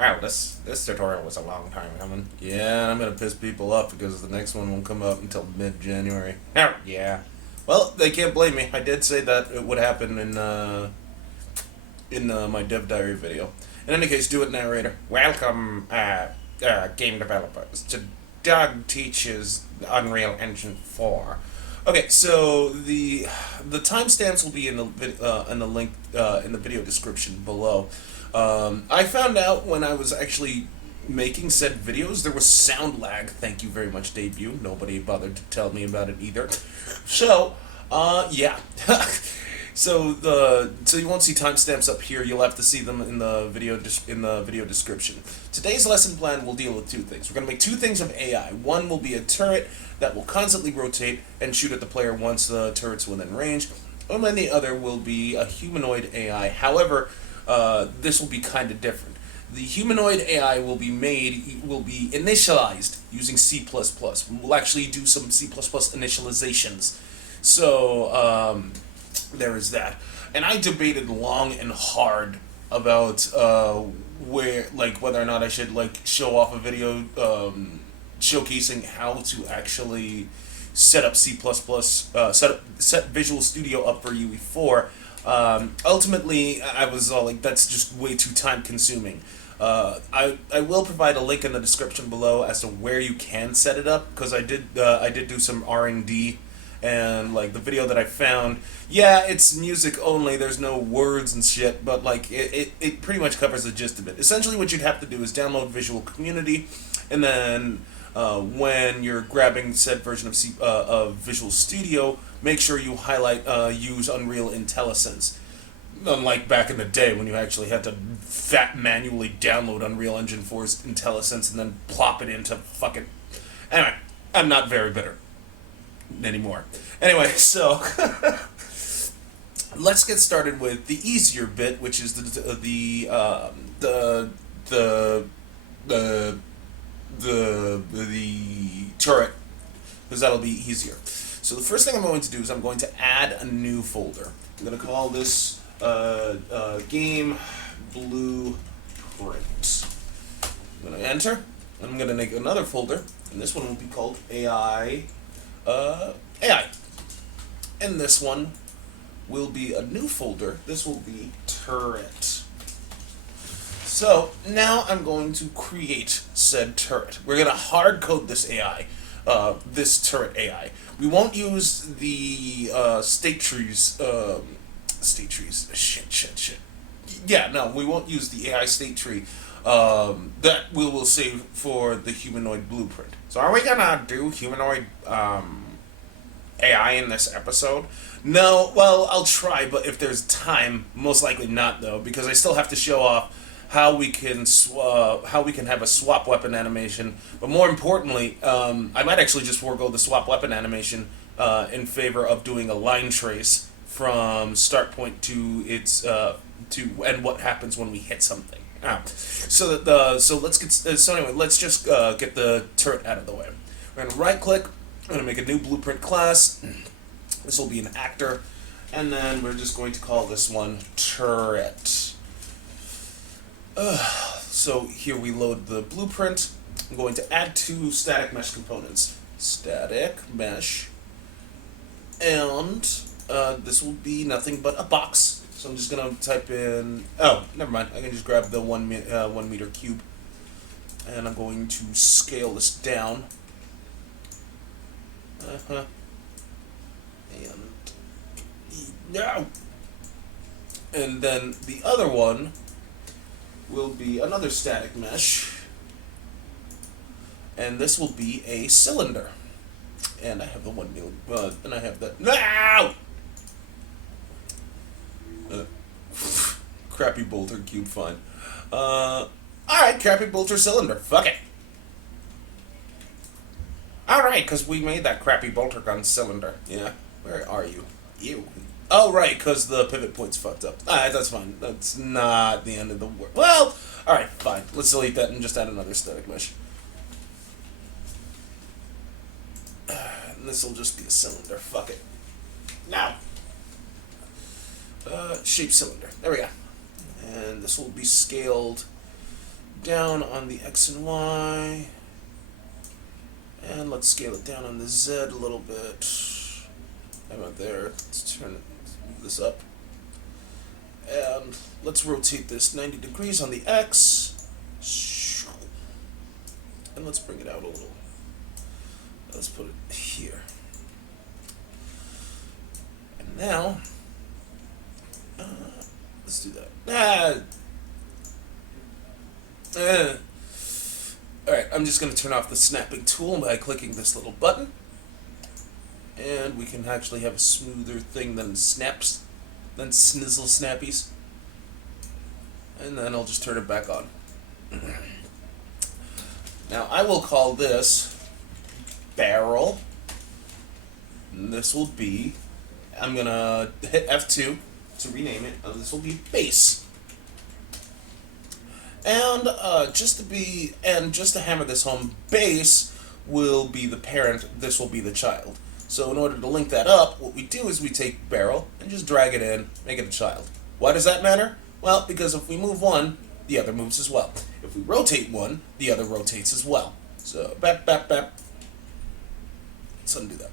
Wow, this tutorial was a long time coming. Yeah, I'm gonna piss people off because the next one won't come out until mid-January. Oh, yeah. Well, they can't blame me. I did say that it would happen in my dev diary video. In any case, do it, narrator. Welcome, game developers, to Doug Teaches Unreal Engine 4. Okay, so the timestamps will be in the link in the video description below. I found out when I was actually making said videos there was sound lag. Thank you very much, debut. Nobody bothered to tell me about it either. So, yeah. So you won't see timestamps up here. You'll have to see them in the video description. Today's lesson plan will deal with two things. We're going to make two things of AI. One will be a turret that will constantly rotate and shoot at the player once the turret's within range, and then the other will be a humanoid AI. However, this will be kind of different. The humanoid AI will be initialized using C++. We'll actually do some C++ initializations. So, there is that. And I debated long and hard about whether or not I should show off a video showcasing how to actually set up C++, set Visual Studio up for UE4. Ultimately, I was all like, that's just way too time consuming. I will provide a link in the description below as to where you can set it up, because I did do some R&D, and the video that I found, yeah, it's music only, there's no words and shit, but it pretty much covers the gist of it. Essentially what you'd have to do is download Visual Community, and then when you're grabbing said version of Visual Studio, make sure you highlight use Unreal IntelliSense. Unlike back in the day when you actually had to manually download Unreal Engine 4's IntelliSense and then plop it into fucking... Anyway, I'm not very bitter anymore. Anyway, so let's get started with the easier bit, which is the turret, because that'll be easier. So the first thing I'm going to do is I'm going to add a new folder. I'm going to call this game blueprint. I'm going to enter. I'm going to make another folder, and this one will be called AI. And this one will be a new folder. This will be turret. So now I'm going to create said turret. We're going to hard code this AI, this turret AI. We won't use the state trees. Shit. Yeah, no, we won't use the AI state tree. That we will save for the humanoid blueprint. So are we gonna do humanoid AI in this episode? No, well, I'll try, but if there's time, most likely not though, because I still have to show off how we can have a swap weapon animation. But more importantly, I might actually just forego the swap weapon animation in favor of doing a line trace from start point to its and what happens when we hit something. So anyway, let's just get the turret out of the way. We're gonna right click. I'm gonna make a new blueprint class. This will be an actor, and then we're just going to call this one turret. So here we load the blueprint. I'm going to add two static mesh components. Static mesh, and this will be nothing but a box. So I'm just gonna type in. Oh, never mind. I can just grab the 1 meter cube, and I'm going to scale this down. And no. And then the other one will be another static mesh, and this will be a cylinder. And I have the 1 meter. And I have the no. Crappy bolter cube, fine. Alright, crappy bolter cylinder. Fuck it. Alright, because we made that crappy bolter gun cylinder. Yeah. Where are you? Ew. Oh, right, because the pivot point's fucked up. Alright, that's fine. That's not the end of the world. Well, alright, fine. Let's delete that and just add another static mesh. And this will just be a cylinder. Fuck it. Now. Shape cylinder. There we go. And this will be scaled down on the X and Y. And let's scale it down on the Z a little bit. How about there? Let's move this up. And let's rotate this 90 degrees on the X. And let's bring it out a little. Let's put it here. And now, let's do that. Alright, I'm just going to turn off the snapping tool by clicking this little button. And we can actually have a smoother thing than snaps, than snizzle snappies. And then I'll just turn it back on. Now I will call this barrel. And this will be, I'm going to hit F2 to rename it. This will be base. And just to hammer this home, base will be the parent, this will be the child. So in order to link that up, what we do is we take barrel and just drag it in, make it a child. Why does that matter? Well, because if we move one, the other moves as well. If we rotate one, the other rotates as well. So, bap, bap, bap. Let's undo that.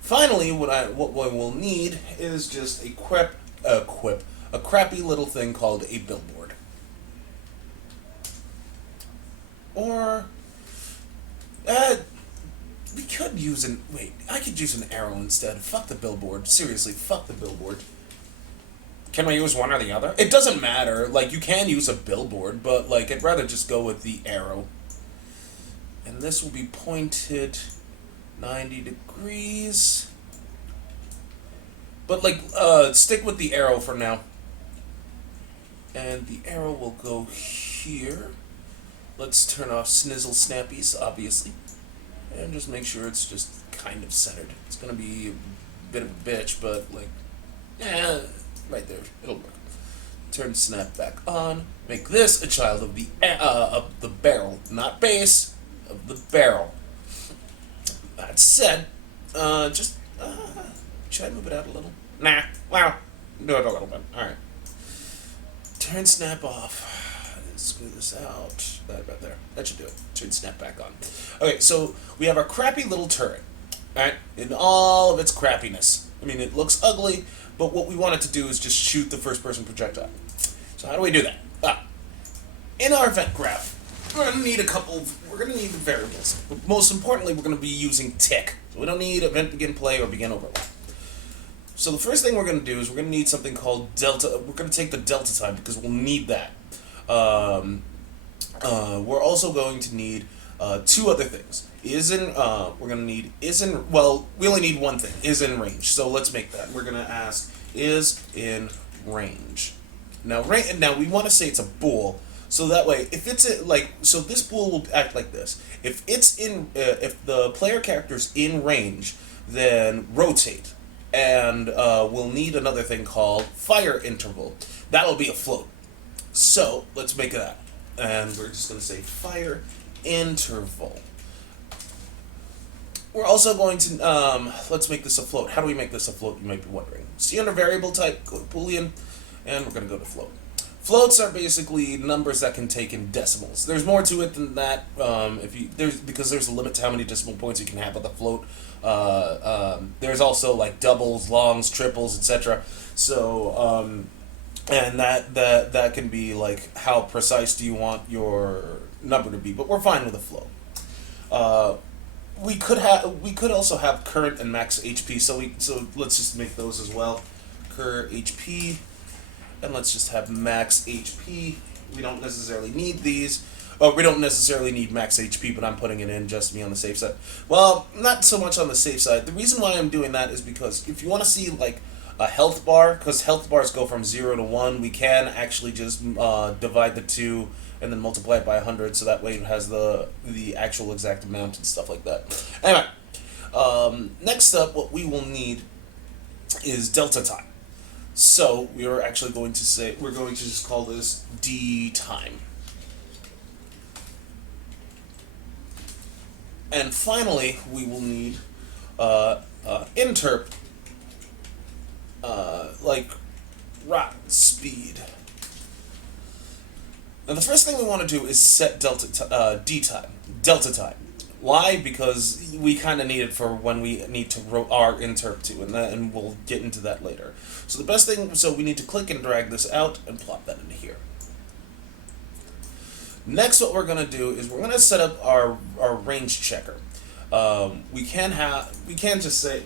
Finally, what we will need is just a crappy little thing called a billboard. Or, we could use I could use an arrow instead. Fuck the billboard. Seriously, fuck the billboard. Can we use one or the other? It doesn't matter. Like, you can use a billboard, but, like, I'd rather just go with the arrow. And this will be pointed 90 degrees. But, like, stick with the arrow for now. And the arrow will go here. Let's turn off snizzle snappies, obviously. And just make sure it's just kind of centered. It's going to be a bit of a bitch, but, like, right there. It'll work. Turn snap back on. Make this a child of the barrel. Not base, of the barrel. That said, should I move it out a little? Nah. Well, do it a little bit. Alright. Turn snap off. Screw this out. Right there. That should do it. Turn snap back on. Okay, so we have our crappy little turret. Alright? In all of its crappiness. I mean, it looks ugly, but what we want it to do is just shoot the first person projectile. So how do we do that? In our event graph, we're going to need the variables. But most importantly, we're going to be using tick. So we don't need event begin play or begin overlap. So the first thing we're going to do is we're going to need something called delta. We're going to take the delta time because we'll need that. We're also going to need two other things. We're going to need we only need one thing, is in range. So let's make that. We're going to ask is in range. Now we want to say it's a bool. So that way, if it's so this bool will act like this. If the player character's in range, then rotate. And we'll need another thing called fire interval. That'll be a float. So let's make that. And we're just going to say fire interval. We're also going to, let's make this a float. How do we make this a float, you might be wondering. See under variable type, go to Boolean, and we're going to go to float. Floats are basically numbers that can take in decimals. There's more to it than that, because there's a limit to how many decimal points you can have with a float. There's also like doubles, longs, triples, etc. So, and that can be like how precise do you want your number to be, but we're fine with a float. We could also have current and max HP, so let's just make those as well. Cur HP, and let's just have max HP. We don't necessarily need these. We don't necessarily need max HP, but I'm putting it in just to be on the safe side. Well, not so much on the safe side. The reason why I'm doing that is because if you want to see like a health bar, because health bars go from 0 to 1, we can actually just divide the two and then multiply it by 100, so that way it has the actual exact amount and stuff like that. Anyway, next up, what we will need is delta time. So we are actually going to we're going to just call this D time. And finally, we will need interp, like rot speed. Now the first thing we want to do is set delta time. Why? Because we kind of need it for when we need to our interrupt to, and we'll get into that later. So the best thing, so we need to click and drag this out and plop that into here. Next, what we're going to do is we're going to set up our range checker. We can just say,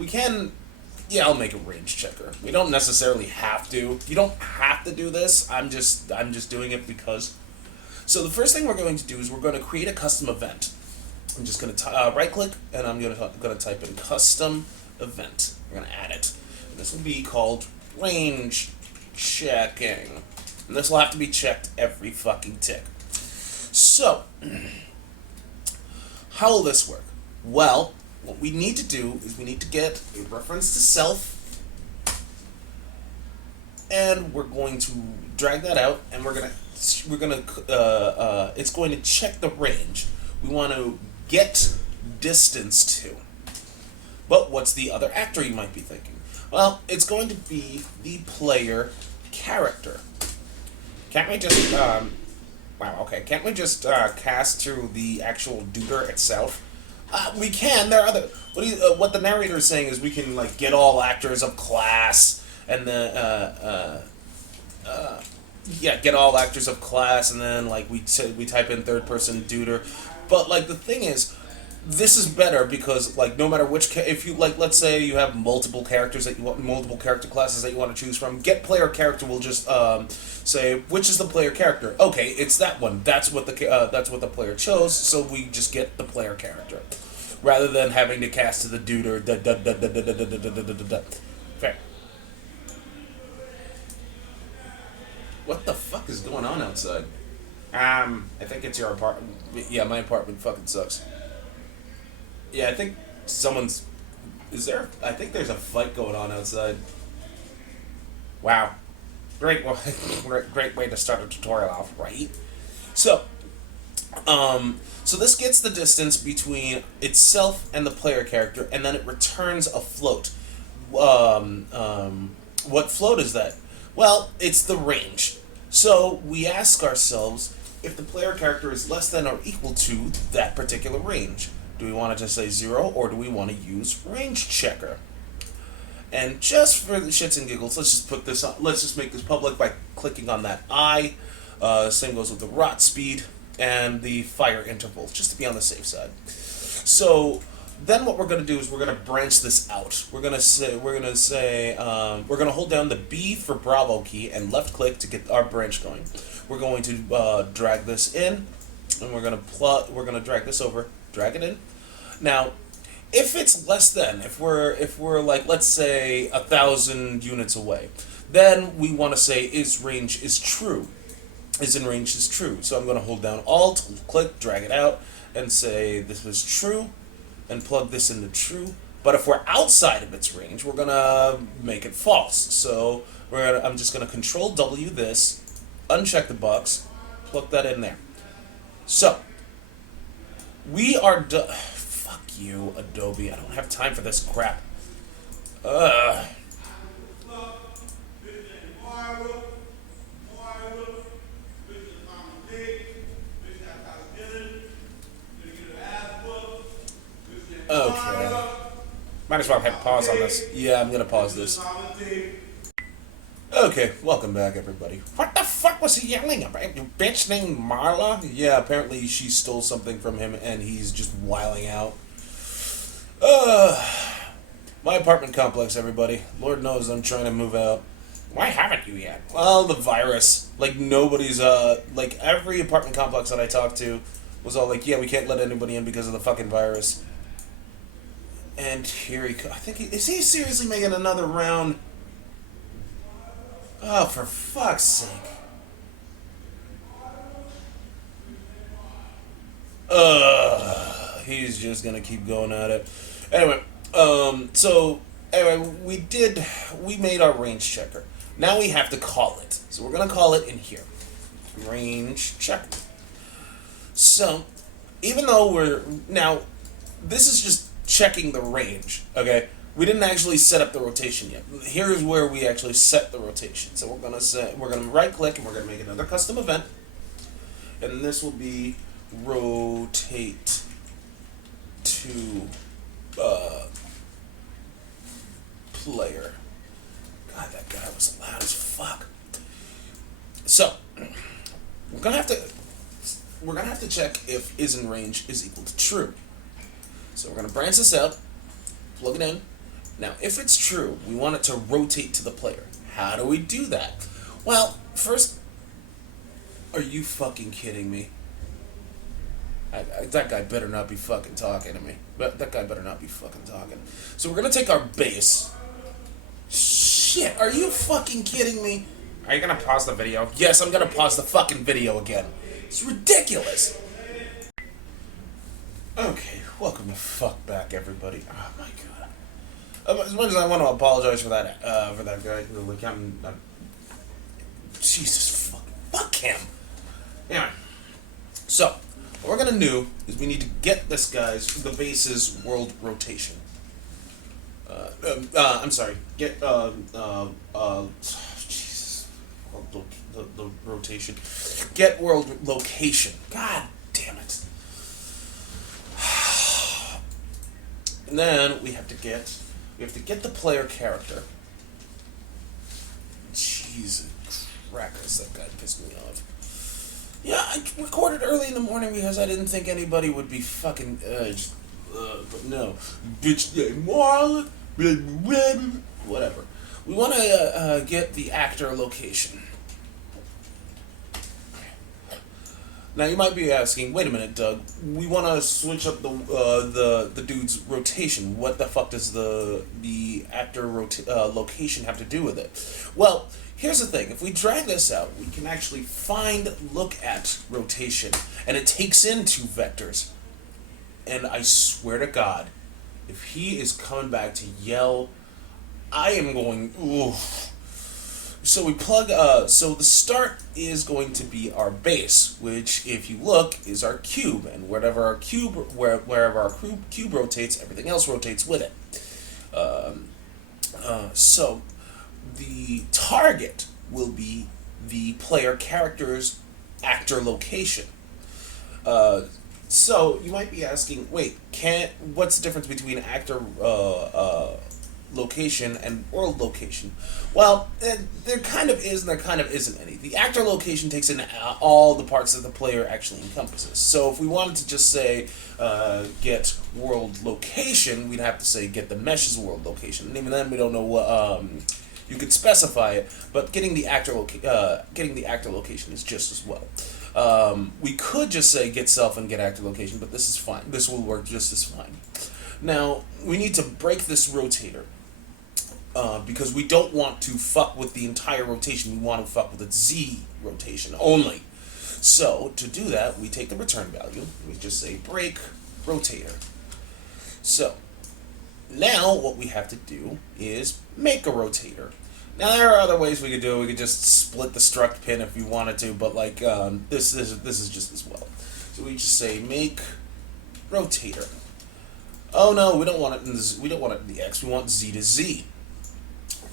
yeah, I'll make a range checker. We don't necessarily have to. You don't have to do this. I'm just doing it because. So the first thing we're going to do is we're going to create a custom event. I'm just going to right click and I'm going to type in custom event. We're going to add it. And this will be called range checking. And this will have to be checked every fucking tick. So, how will this work? Well, what we need to do is we need to get a reference to self, and we're going to drag that out, and it's going to check the range. We want to get distance to. But what's the other actor, you might be thinking? Well, it's going to be the player character. Can't we just, can't we just cast to the actual duder itself? We can. There are other. What the narrator is saying is we can like get all actors of class and get all actors of class, and then like we type in third person duder. But like the thing is, this is better because like no matter which if you like, let's say you have multiple characters that you want, multiple character classes that you want to choose from, get player character will just say which is the player character. Okay, it's that one. That's what the player chose. So we just get the player character rather than having to cast to the dude or Okay. What the fuck is going on outside? I think it's your apartment. Yeah, my apartment fucking sucks. Yeah, I think someone's. Is there? I think there's a fight going on outside. Wow. Great way to start a tutorial off. Right? So this gets the distance between itself and the player character, and then it returns a float. What float is that? Well, it's the range. So we ask ourselves if the player character is less than or equal to that particular range. Do we want it to say 0, or do we want to use range checker? And just for the shits and giggles, let's just put this on. Let's just make this public by clicking on that I. Same goes with the rot speed and the fire intervals, just to be on the safe side. So then what we're going to do is we're going to branch this out. We're going to hold down the B for Bravo key and left click to get our branch going. We're going to drag this in, and we're going to drag this over, drag it in. Now, if it's less than, if we're like, let's say 1,000 units away, then we want to say is range is true. Is in range is true. So I'm going to hold down Alt, click, drag it out, and say this is true, and plug this into true. But if we're outside of its range, we're going to make it false. So I'm just going to Control W this, uncheck the box, plug that in there. So we are done. Fuck you, Adobe. I don't have time for this crap. Okay. Might as well hit pause on this. Yeah, I'm gonna pause this. Okay, welcome back, everybody. What the fuck was he yelling about? A bitch named Marla? Yeah, apparently she stole something from him and he's just wiling out. My apartment complex, everybody. Lord knows I'm trying to move out. Why haven't you yet? Well, the virus. Like, nobody's, like, every apartment complex that I talked to was all like, yeah, we can't let anybody in because of the fucking virus. And here he comes. I think is he seriously making another round? Oh, for fuck's sake. He's just gonna keep going at it. Anyway, we made our range checker. Now we have to call it. So we're gonna call it in here. Range checker. So, even though this is just checking the range, okay? We didn't actually set up the rotation yet. Here's where we actually set the rotation. So we're gonna right click and we're gonna make another custom event. and this will be rotate to player. God, that guy was loud as fuck. So we're gonna have to check if isInRange is equal to true. So we're gonna branch this out, plug it in. Now, if it's true, we want it to rotate to the player. How do we do that? Well, first, are you fucking kidding me? That guy better not be fucking talking to me. That guy better not be fucking talking. So we're gonna take our base. Shit, are you fucking kidding me? Are you gonna pause the video? Yes, I'm gonna pause the fucking video again. It's ridiculous. Okay, welcome the fuck back, everybody. Oh my god. As much as I want to apologize for that guy, like I'm Jesus fuck him. Anyway, so what we're gonna do is we need to get the base's world rotation. I'm sorry. Get Jesus, the rotation. Get world location. God damn it. And then we have to get the player character. Jesus crackers, that guy pissed me off. Yeah, I recorded early in the morning because I didn't think anybody would be fucking but no, bitch, whatever. We want to get the actor location. Now you might be asking, wait a minute, Doug. We want to switch up the dude's rotation. What the fuck does the actor location have to do with it? Well, here's the thing. If we drag this out, we can actually look at rotation, and it takes in two vectors. And I swear to God, if he is coming back to yell, I am going, ooh. So we plug, so the start is going to be our base, which, if you look, is our cube, and wherever our cube rotates, everything else rotates with it. So the target will be the player character's actor location. So you might be asking, wait, what's the difference between actor location and world location? Well, there kind of is and there kind of isn't any. The actor location takes in all the parts that the player actually encompasses. So if we wanted to just say get world location, we'd have to say get the mesh's world location. And even then, we don't know what you could specify it. But getting the actor location is just as well. We could just say get self and get actor location, but this is fine. This will work just as fine. Now, we need to break this rotator because we don't want to fuck with the entire rotation. We want to fuck with its Z rotation only. So, to do that, we take the return value. We just say break rotator. So, now what we have to do is make a rotator. Now there are other ways we could do it. We could just split the struct pin if you wanted to, but like this is just as well. So we just say make rotator. Oh no, we don't want it in the X. We want Z to Z.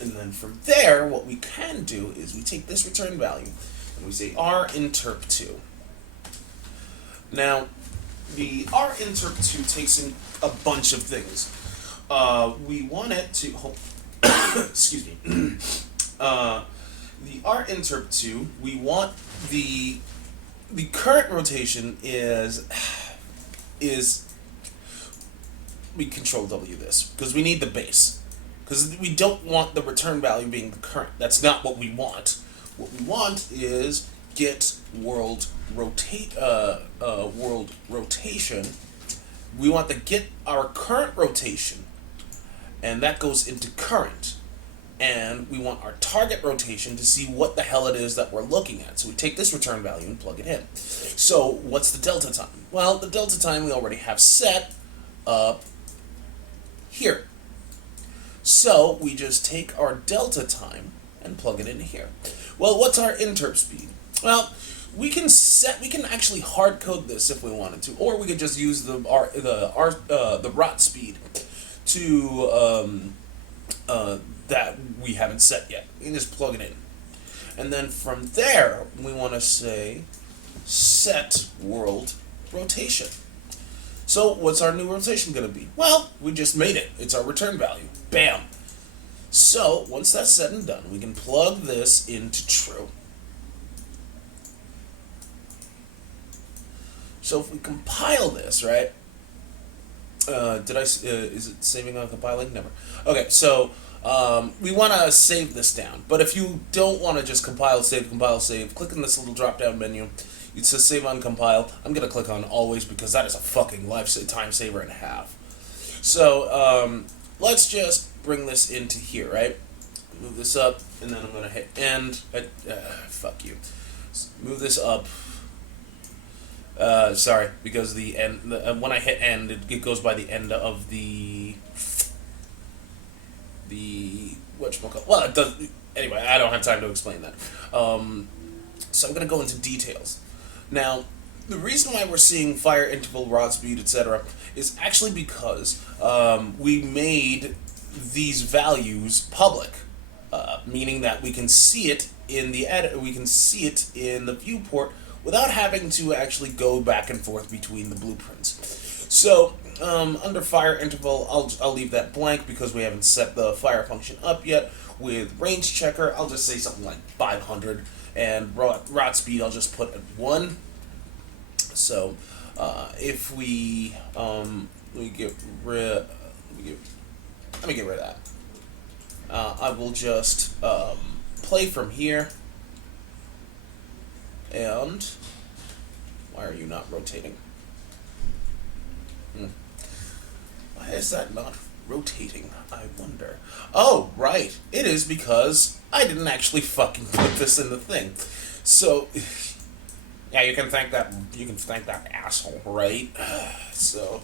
And then from there, what we can do is we take this return value and we say INTERRUPT2. Now, the INTERRUPT2 takes in a bunch of things. We want it to excuse me. The INTERRUPT2, we want the current rotation is we control W this because we need the base, because we don't want the return value being the current. That's not what we want. What we want is get world rotation. We want to get our current rotation, and that goes into current. And we want our target rotation to see what the hell it is that we're looking at. So we take this return value and plug it in. So what's the delta time? Well, the delta time we already have set up here. So we just take our delta time and plug it in here. Well, what's our interp speed? Well, we can actually hard code this if we wanted to, or we could just use the ROT speed to that we haven't set yet. You can just plug it in. And then from there, we want to say set world rotation. So what's our new rotation going to be? Well, we just made it. It's our return value. Bam. So once that's said and done, we can plug this into true. So if we compile this, right? Is it saving on compiling? Never. Okay, so we want to save this down. But if you don't want to just compile, save, click on this little drop-down menu. It says save on compile. I'm going to click on always because that is a fucking time saver and a half. So let's just bring this into here, right? Move this up, and then I'm going to hit end. Fuck you. Move this up. Sorry, because the end. When I hit end, it goes by the end of the whatchamacallit. Well, it does. Anyway, I don't have time to explain that. So I'm going to go into details. Now, the reason why we're seeing fire interval, rod speed, etc., is actually because we made these values public, meaning that we can see it in the edit. We can see it in the viewport without having to actually go back and forth between the blueprints. So under fire interval, I'll leave that blank because we haven't set the fire function up yet. With range checker, I'll just say something like 500, and rod speed I'll just put at 1. So if let me get rid of that. I will just play from here. And why are you not rotating? Why is that not rotating, I wonder? Oh, right. It is because I didn't actually fucking put this in the thing. So, yeah, you can thank that asshole, right? So,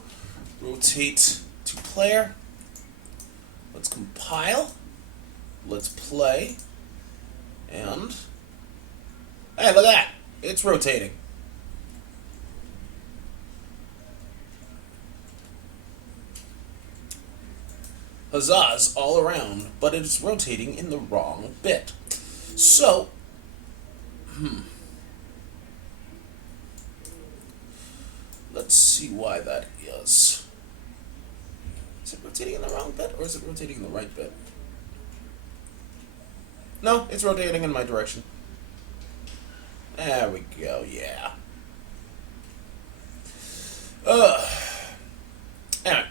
rotate to player. Let's compile. Let's play. And hey, look at that. It's rotating. Huzzahs all around, but it's rotating in the wrong bit. So, let's see why that is. Is it rotating in the wrong bit, or is it rotating in the right bit? No, it's rotating in my direction. There we go, yeah. Anyway,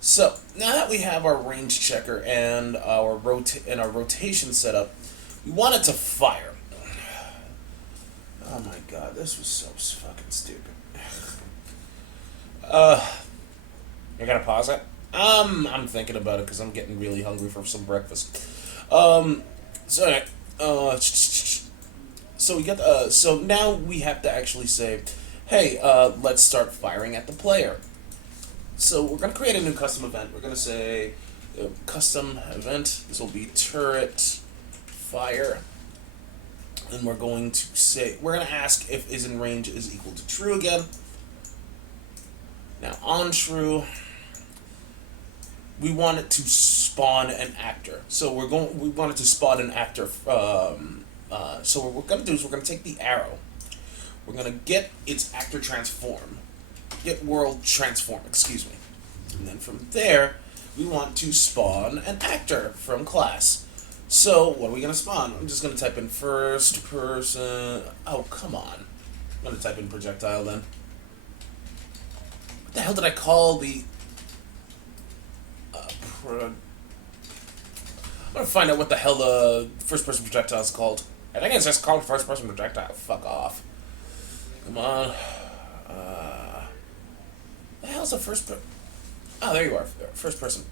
so now that we have our range checker and our rotation set up, we want it to fire. Oh my god, this was so fucking stupid. You're gonna pause it? I'm thinking about it because I'm getting really hungry for some breakfast. So anyway, so we get so now we have to actually say, hey, let's start firing at the player. So we're gonna create a new custom event. We're gonna say custom event. This will be turret fire, and we're going to say we're gonna ask if is in range is equal to true again. Now on true, we want it to spawn an actor. So we want it to spawn an actor. So what we're going to do is we're going to take the arrow. We're going to get its actor transform. Get world transform, excuse me. And then from there, we want to spawn an actor from class. So what are we going to spawn? I'm just going to type in first person. Oh, come on. I'm going to type in projectile then. What the hell did I call the... I'm going to find out what the hell the first-person projectile is called. I think it's just called first-person projectile. Fuck off. Come on. The hell's a first person? Oh, there you are. First person.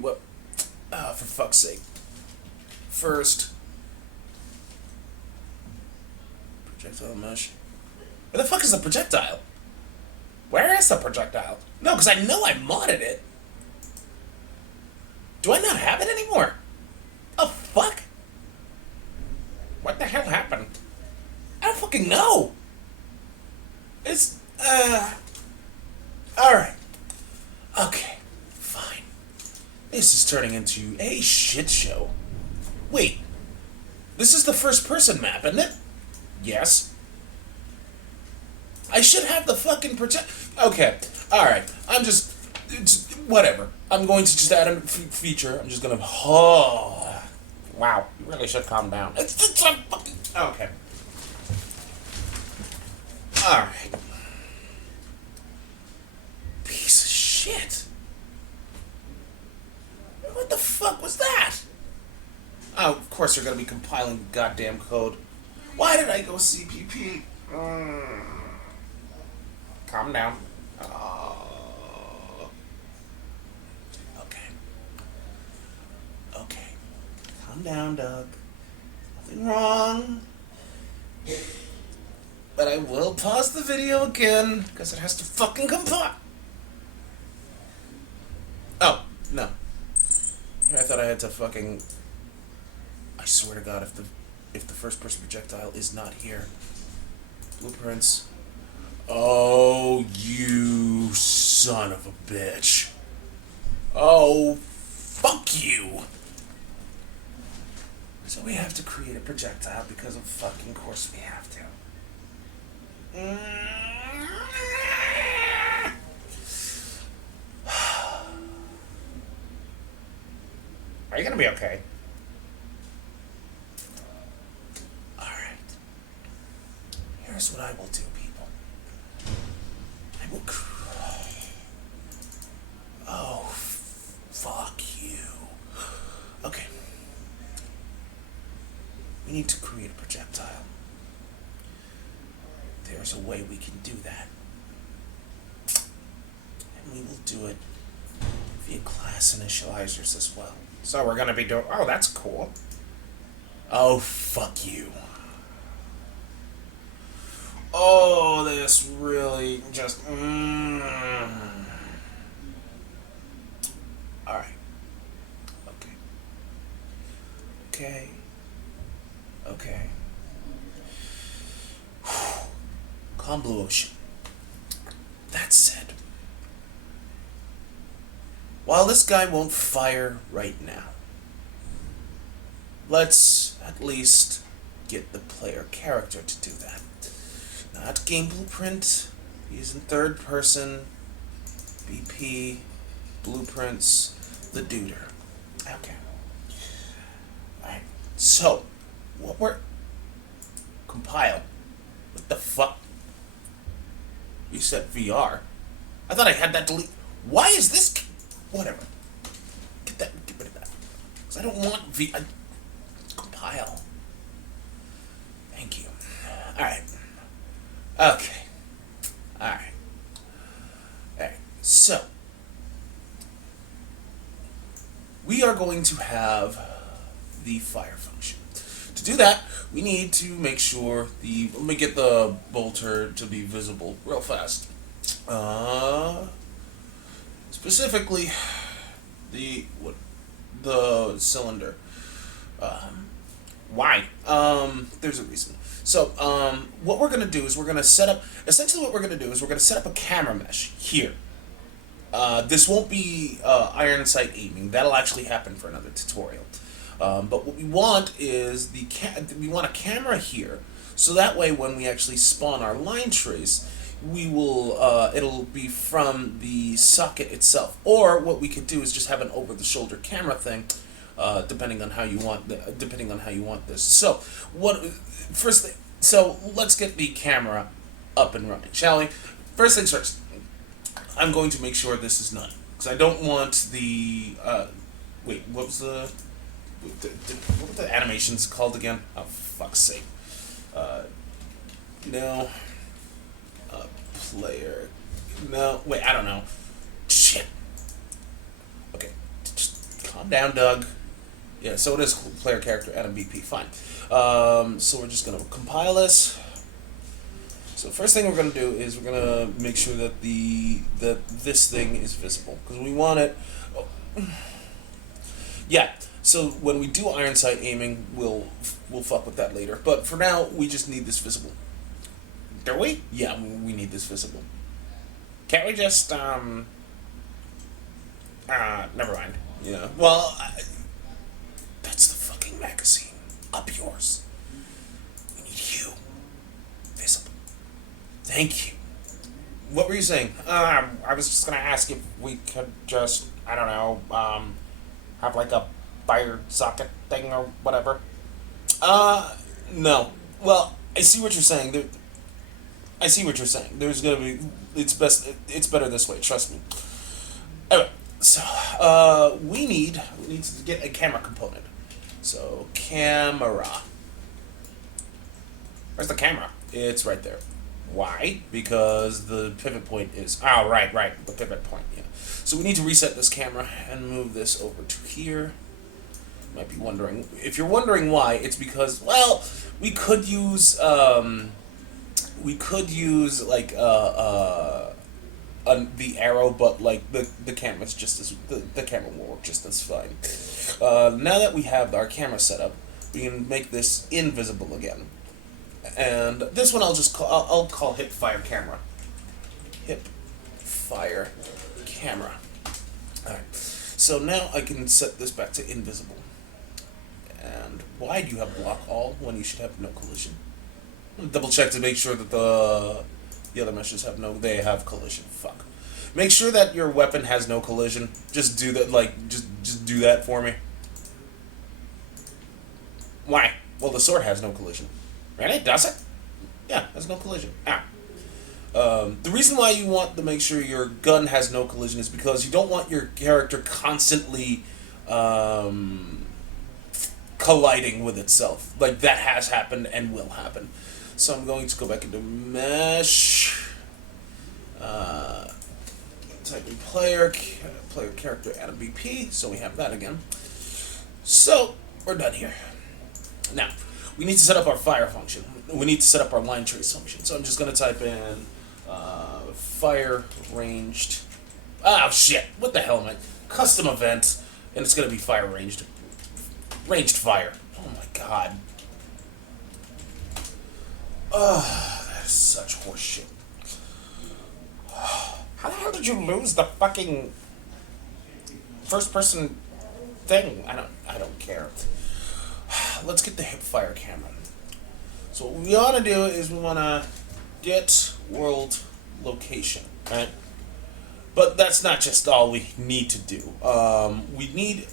What? Ah, for fuck's sake. First. Projectile mesh. Where the fuck is the projectile? Where is the projectile? No, because I know I modded it. Do I not have it anymore? Oh, fuck. What the hell happened? I don't fucking know. It's, alright. Okay, fine. This is turning into a shit show. Wait. This is the first person map, isn't it? Yes. I should have the fucking project. Okay, alright. It's whatever. I'm going to just add a feature. I'm just gonna. Oh. Wow, you really should calm down. It's a fucking. Okay. Alright. Piece of shit. What the fuck was that? Oh, of course they're gonna be compiling the goddamn code. Why did I go CPP? Calm down. Okay. Okay. Calm down, Doug. Nothing wrong. But I will pause the video again, because it has to fucking compile. Oh, no. Here I thought I had to fucking... I swear to God, if the first person projectile is not here. Blueprints. Oh, you son of a bitch. Oh, fuck you. So we have to create a projectile because of fucking course we have to. Are you gonna be okay? Alright. Here's what I will do, people. I will oh, fuck you. Okay. We need to create a projectile. There's a way we can do that. And we will do it via class initializers as well. So we're gonna be doing... Oh, that's cool. Oh, fuck you. Oh, this really just... Alright. Okay. Okay. Okay. Calm blue ocean. That said, while this guy won't fire right now, let's at least get the player character to do that. Not game blueprint, he's in third person, BP, blueprints, the duder. Okay. Alright, so, what we're... Compile. What the fuck? You said VR. I thought I had that delete. Why is this... Whatever. Get rid of that. Because I don't want compile. Thank you. Alright. Okay. Alright. Alright. So. We are going to have the fire function. To do that, we need to make sure let me get the bolter to be visible real fast. Specifically, the cylinder. Why? There's a reason. So, what we're gonna do is we're gonna set up. Essentially, what we're gonna do is we're gonna set up a camera mesh here. This won't be iron sight aiming. That'll actually happen for another tutorial. But what we want is we want a camera here, so that way when we actually spawn our line trace, we will it'll be from the socket itself. Or what we could do is just have an over-the-shoulder camera thing, depending on how you want this. So so let's get the camera up and running, shall we? First things first. I'm going to make sure this is none, because I don't want the wait. What was what were the animations called again? Oh, fuck's sake. No. Player. No. Wait, I don't know. Shit. Okay. Just calm down, Doug. Yeah, so it is player character and BP. Fine. So we're just going to compile this. So first thing we're going to do is we're going to make sure that this thing is visible, because we want it... Oh. Yeah. So when we do iron sight aiming, we'll fuck with that later. But for now, we just need this visible. Do we? Yeah, we need this visible. Can't we just, never mind. Yeah. Well, that's the fucking magazine. Up yours. Thank you. What were you saying? I was just gonna ask if we could just, I don't know, have like a fire socket thing or whatever. No. Well, I see what you're saying. I see what you're saying. There's gonna be. It's best. It's better this way. Trust me. Anyway, so we need to get a camera component. So camera. Where's the camera? It's right there. Why? Because the pivot point is. Oh, right, the pivot point. Yeah. So we need to reset this camera and move this over to here. You might be wondering. If you're wondering why, it's because, well, we could use like the arrow, but like the camera's just as the camera will work just as fine. Now that we have our camera set up, we can make this invisible again. And this one I'll call hip fire camera. Hip fire camera. Alright. So now I can set this back to invisible. And why do you have block all when you should have no collision? Double check to make sure that the other meshes have they have collision. Fuck. Make sure that your weapon has no collision. Just do that, just do that for me. Why? Well, the sword has no collision. Really? Does it? Yeah, there's no collision. Ah. The reason why you want to make sure your gun has no collision is because you don't want your character constantly colliding with itself. Like, that has happened and will happen. So I'm going to go back into mesh, type in player character, add a BP, so we have that again. So, we're done here. Now, we need to set up our fire function. We need to set up our line trace function. So I'm just going to type in fire ranged. Oh shit! What the hell am I? Custom event, and it's going to be fire ranged. Ranged fire. Oh my god. Oh, that is such horseshit. How the hell did you lose the fucking first person thing? I don't care. Let's get the hip fire camera. So what we want to do is we want to get world location, right? But that's not just all we need to do. We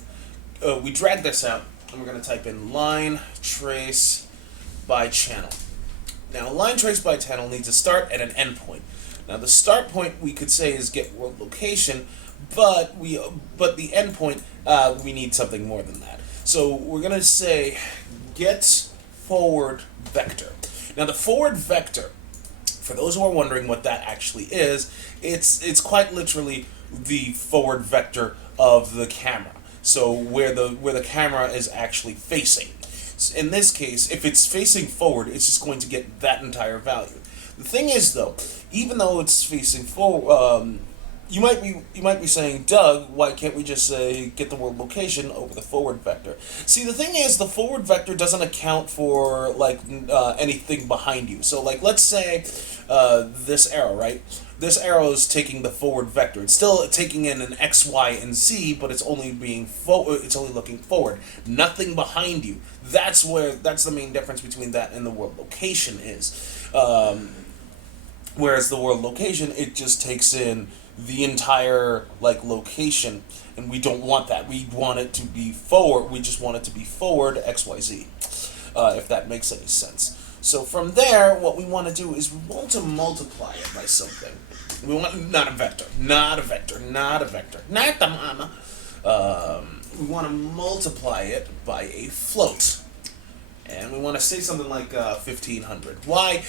drag this out, and we're going to type in line trace by channel. Now, line trace by channel needs a start and an end point. Now, the start point we could say is get world location, but the end point we need something more than that. So we're going to say get forward vector. Now, the forward vector, for those who are wondering what that actually is, it's quite literally the forward vector of the camera. So where the camera is actually facing. In this case, if it's facing forward, it's just going to get that entire value. The thing is, though, even though it's facing forward, you might be saying, Doug, why can't we just say get the world location over the forward vector? See, the thing is, the forward vector doesn't account for like anything behind you. So, like, let's say this arrow, right? This arrow is taking the forward vector. It's still taking in an X, Y, and Z, but it's only it's only looking forward. Nothing behind you. That's the main difference between that and the world location is. Whereas the world location, it just takes in the entire like location, and we don't want that. We want it to be forward. We just want it to be forward X, Y, Z. If that makes any sense. So from there, what we want to do is we want to multiply it by something. We want not a vector, not the mama. We want to multiply it by a float, and we want to say something like 1500. Why?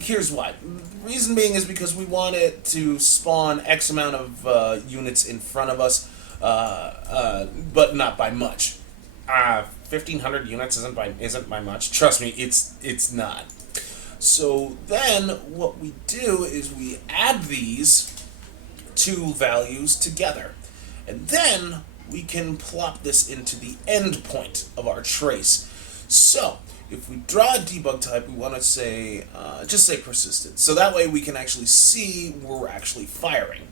Here's why. The reason being is because we want it to spawn X amount of units in front of us, but not by much. 1,500 units isn't by much. Trust me, it's not. So then what we do is we add these two values together, and then we can plop this into the end point of our trace. So if we draw a debug type, we want to say just say persistent, so that way we can actually see where we're actually firing.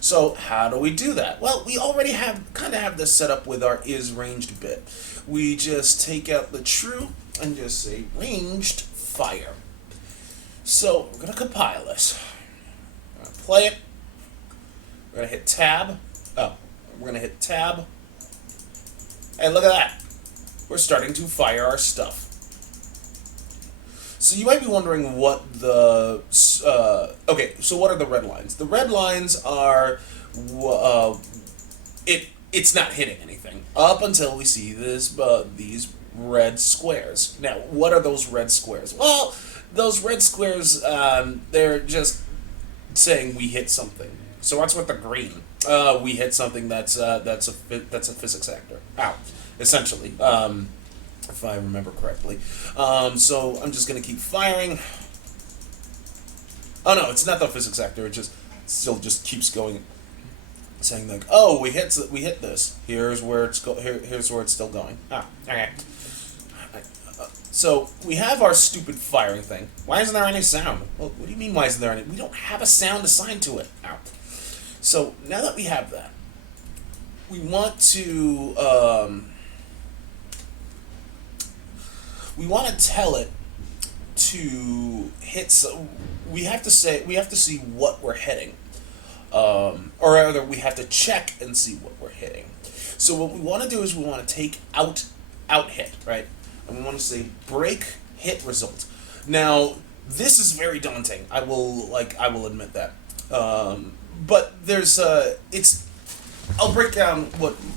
So how do we do that? Well, we already kind of have this set up with our isRanged bit. We just take out the true and just say ranged fire. So we're gonna compile this. We're gonna play it. We're gonna hit tab. Oh, we're gonna hit tab. And look at that. We're starting to fire our stuff. So you might be wondering what the okay. So what are the red lines? The red lines are it's not hitting anything up until we see these red squares. Now, what are those red squares? Well, those red squares they're just saying we hit something. So what's with the green? We hit something that's a physics actor. Ow, essentially. If I remember correctly. So I'm just gonna keep firing. Oh no, it's not the physics actor. It just still just keeps going, saying like, oh, we hit this. Here's where here's where it's still going. Oh, okay. So we have our stupid firing thing. Why isn't there any sound? Well, what do you mean? Why isn't there any? We don't have a sound assigned to it. Ow. So now that we have that, we want to tell it to hit. So we have to see what we're hitting, or rather, we have to check and see what we're hitting. So what we want to do is we want to take out hit, right, and we want to say break hit result. Now this is very daunting. I will admit that. But there's it's. I'll break down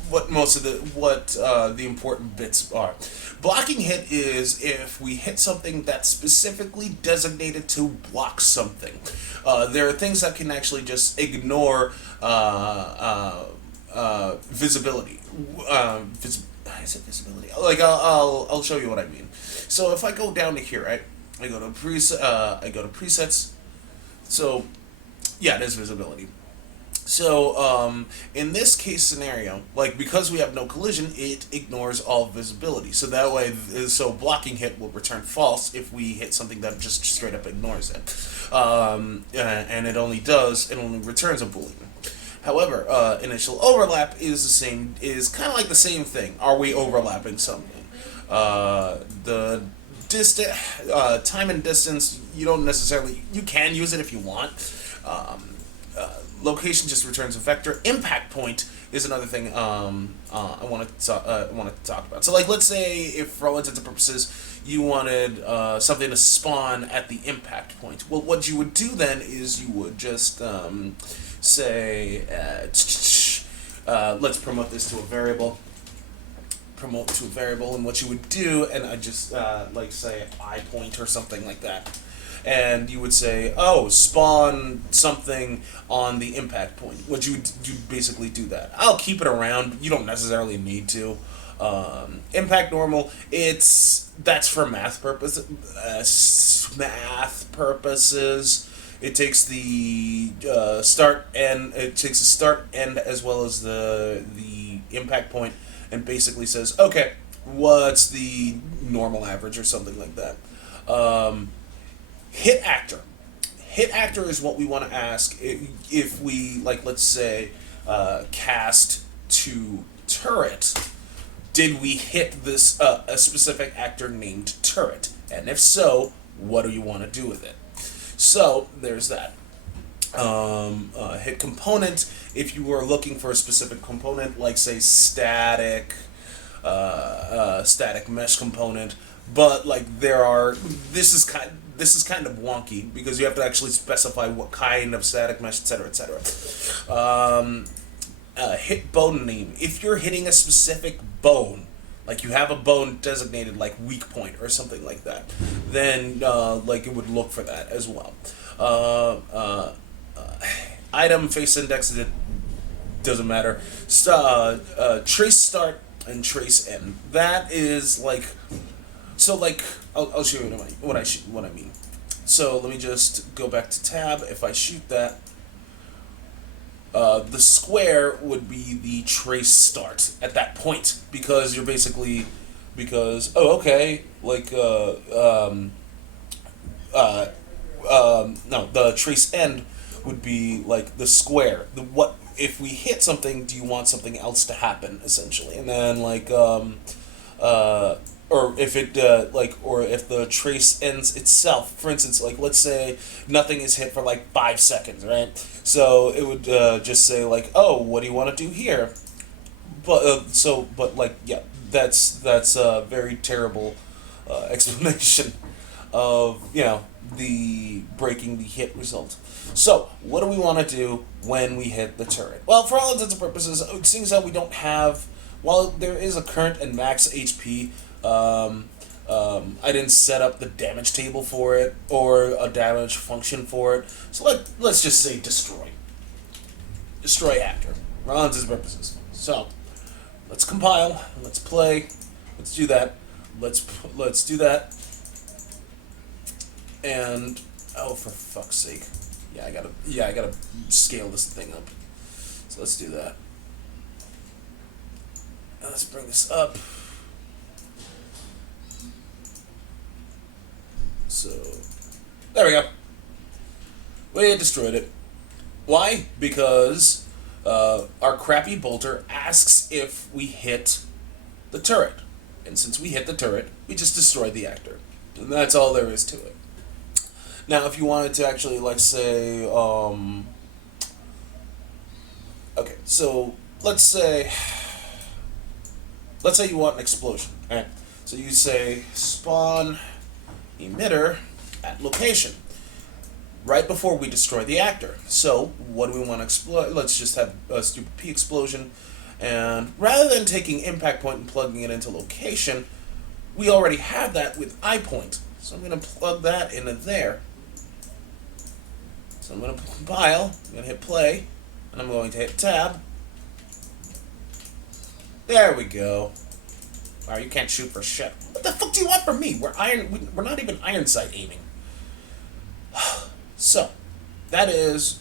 what most of the important bits are. Blocking hit is if we hit something that's specifically designated to block something. There are things that can actually just ignore visibility. Is it visibility? Like I'll show you what I mean. So if I go down to here, right? I go to presets. So yeah, it is visibility. So, in this case scenario, like, because we have no collision, it ignores all visibility. So that way, blocking hit will return false if we hit something that just straight up ignores it. And it only returns a Boolean. However, initial overlap is kind of like the same thing. Are we overlapping something? The time and distance, you can use it if you want. Location just returns a vector. Impact point is another thing I want to talk about. So, like, let's say if, for all intents and purposes, you wanted something to spawn at the impact point. Well, what you would do then is you would just say, let's promote this to a variable. Promote to a variable, and what you would do, and I just say I point or something like that. And you would say, oh, spawn something on the impact point. Would you basically do that? I'll keep it around. You don't necessarily need to. Impact normal. That's for math purposes. It takes the start end. It takes the start end as well as the impact point, and basically says, okay, what's the normal average or something like that. Hit actor. Hit actor is what we want to ask if we, let's say, cast to turret. Did we hit this a specific actor named turret? And if so, what do you want to do with it? So there's that. Hit component. If you were looking for a specific component, like say static mesh component, but this is kind of wonky because you have to actually specify what kind of static mesh, etc., etc. Hit bone name. If you're hitting a specific bone, like you have a bone designated like weak point or something like that, then it would look for that as well. Item face index, it doesn't matter. Trace start and trace end. That is I'll show you what I mean. So let me just go back to tab. If I shoot that, the square would be the trace start at that point because you're basically no, the trace end would be like the square. What if we hit something? Do you want something else to happen essentially? And then or if it or if the trace ends itself. For instance, like let's say nothing is hit for like 5 seconds, right? So it would just say like, oh, what do you want to do here? But like yeah, that's a very terrible explanation of the breaking the hit result. So what do we want to do when we hit the turret? Well, for all intents and purposes, seeing as how we don't have, while there is a current and max HP, I didn't set up the damage table for it or a damage function for it. So let's just say destroy actor for all intents and purposes. So let's compile. Let's play. Let's do that. Let's do that. And oh, for fuck's sake, I gotta scale this thing up. So let's do that. Now let's bring this up. So there we go. We destroyed it. Why? Because our crappy bolter asks if we hit the turret, and since we hit the turret, we just destroyed the actor, and that's all there is to it. Now, if you wanted to actually, like, say, okay, so let's say you want an explosion, right? So you say spawn emitter at location right before we destroy the actor. So what do we want to explode? Let's just have a stupid P explosion, and rather than taking impact point and plugging it into location, we already have that with I point. So I'm going to plug that into there. So I'm going to compile, I'm going to hit play, and I'm going to hit tab. There we go. Wow, you can't shoot for shit. What the fuck do you want from me? We're not even iron sight aiming. So, that is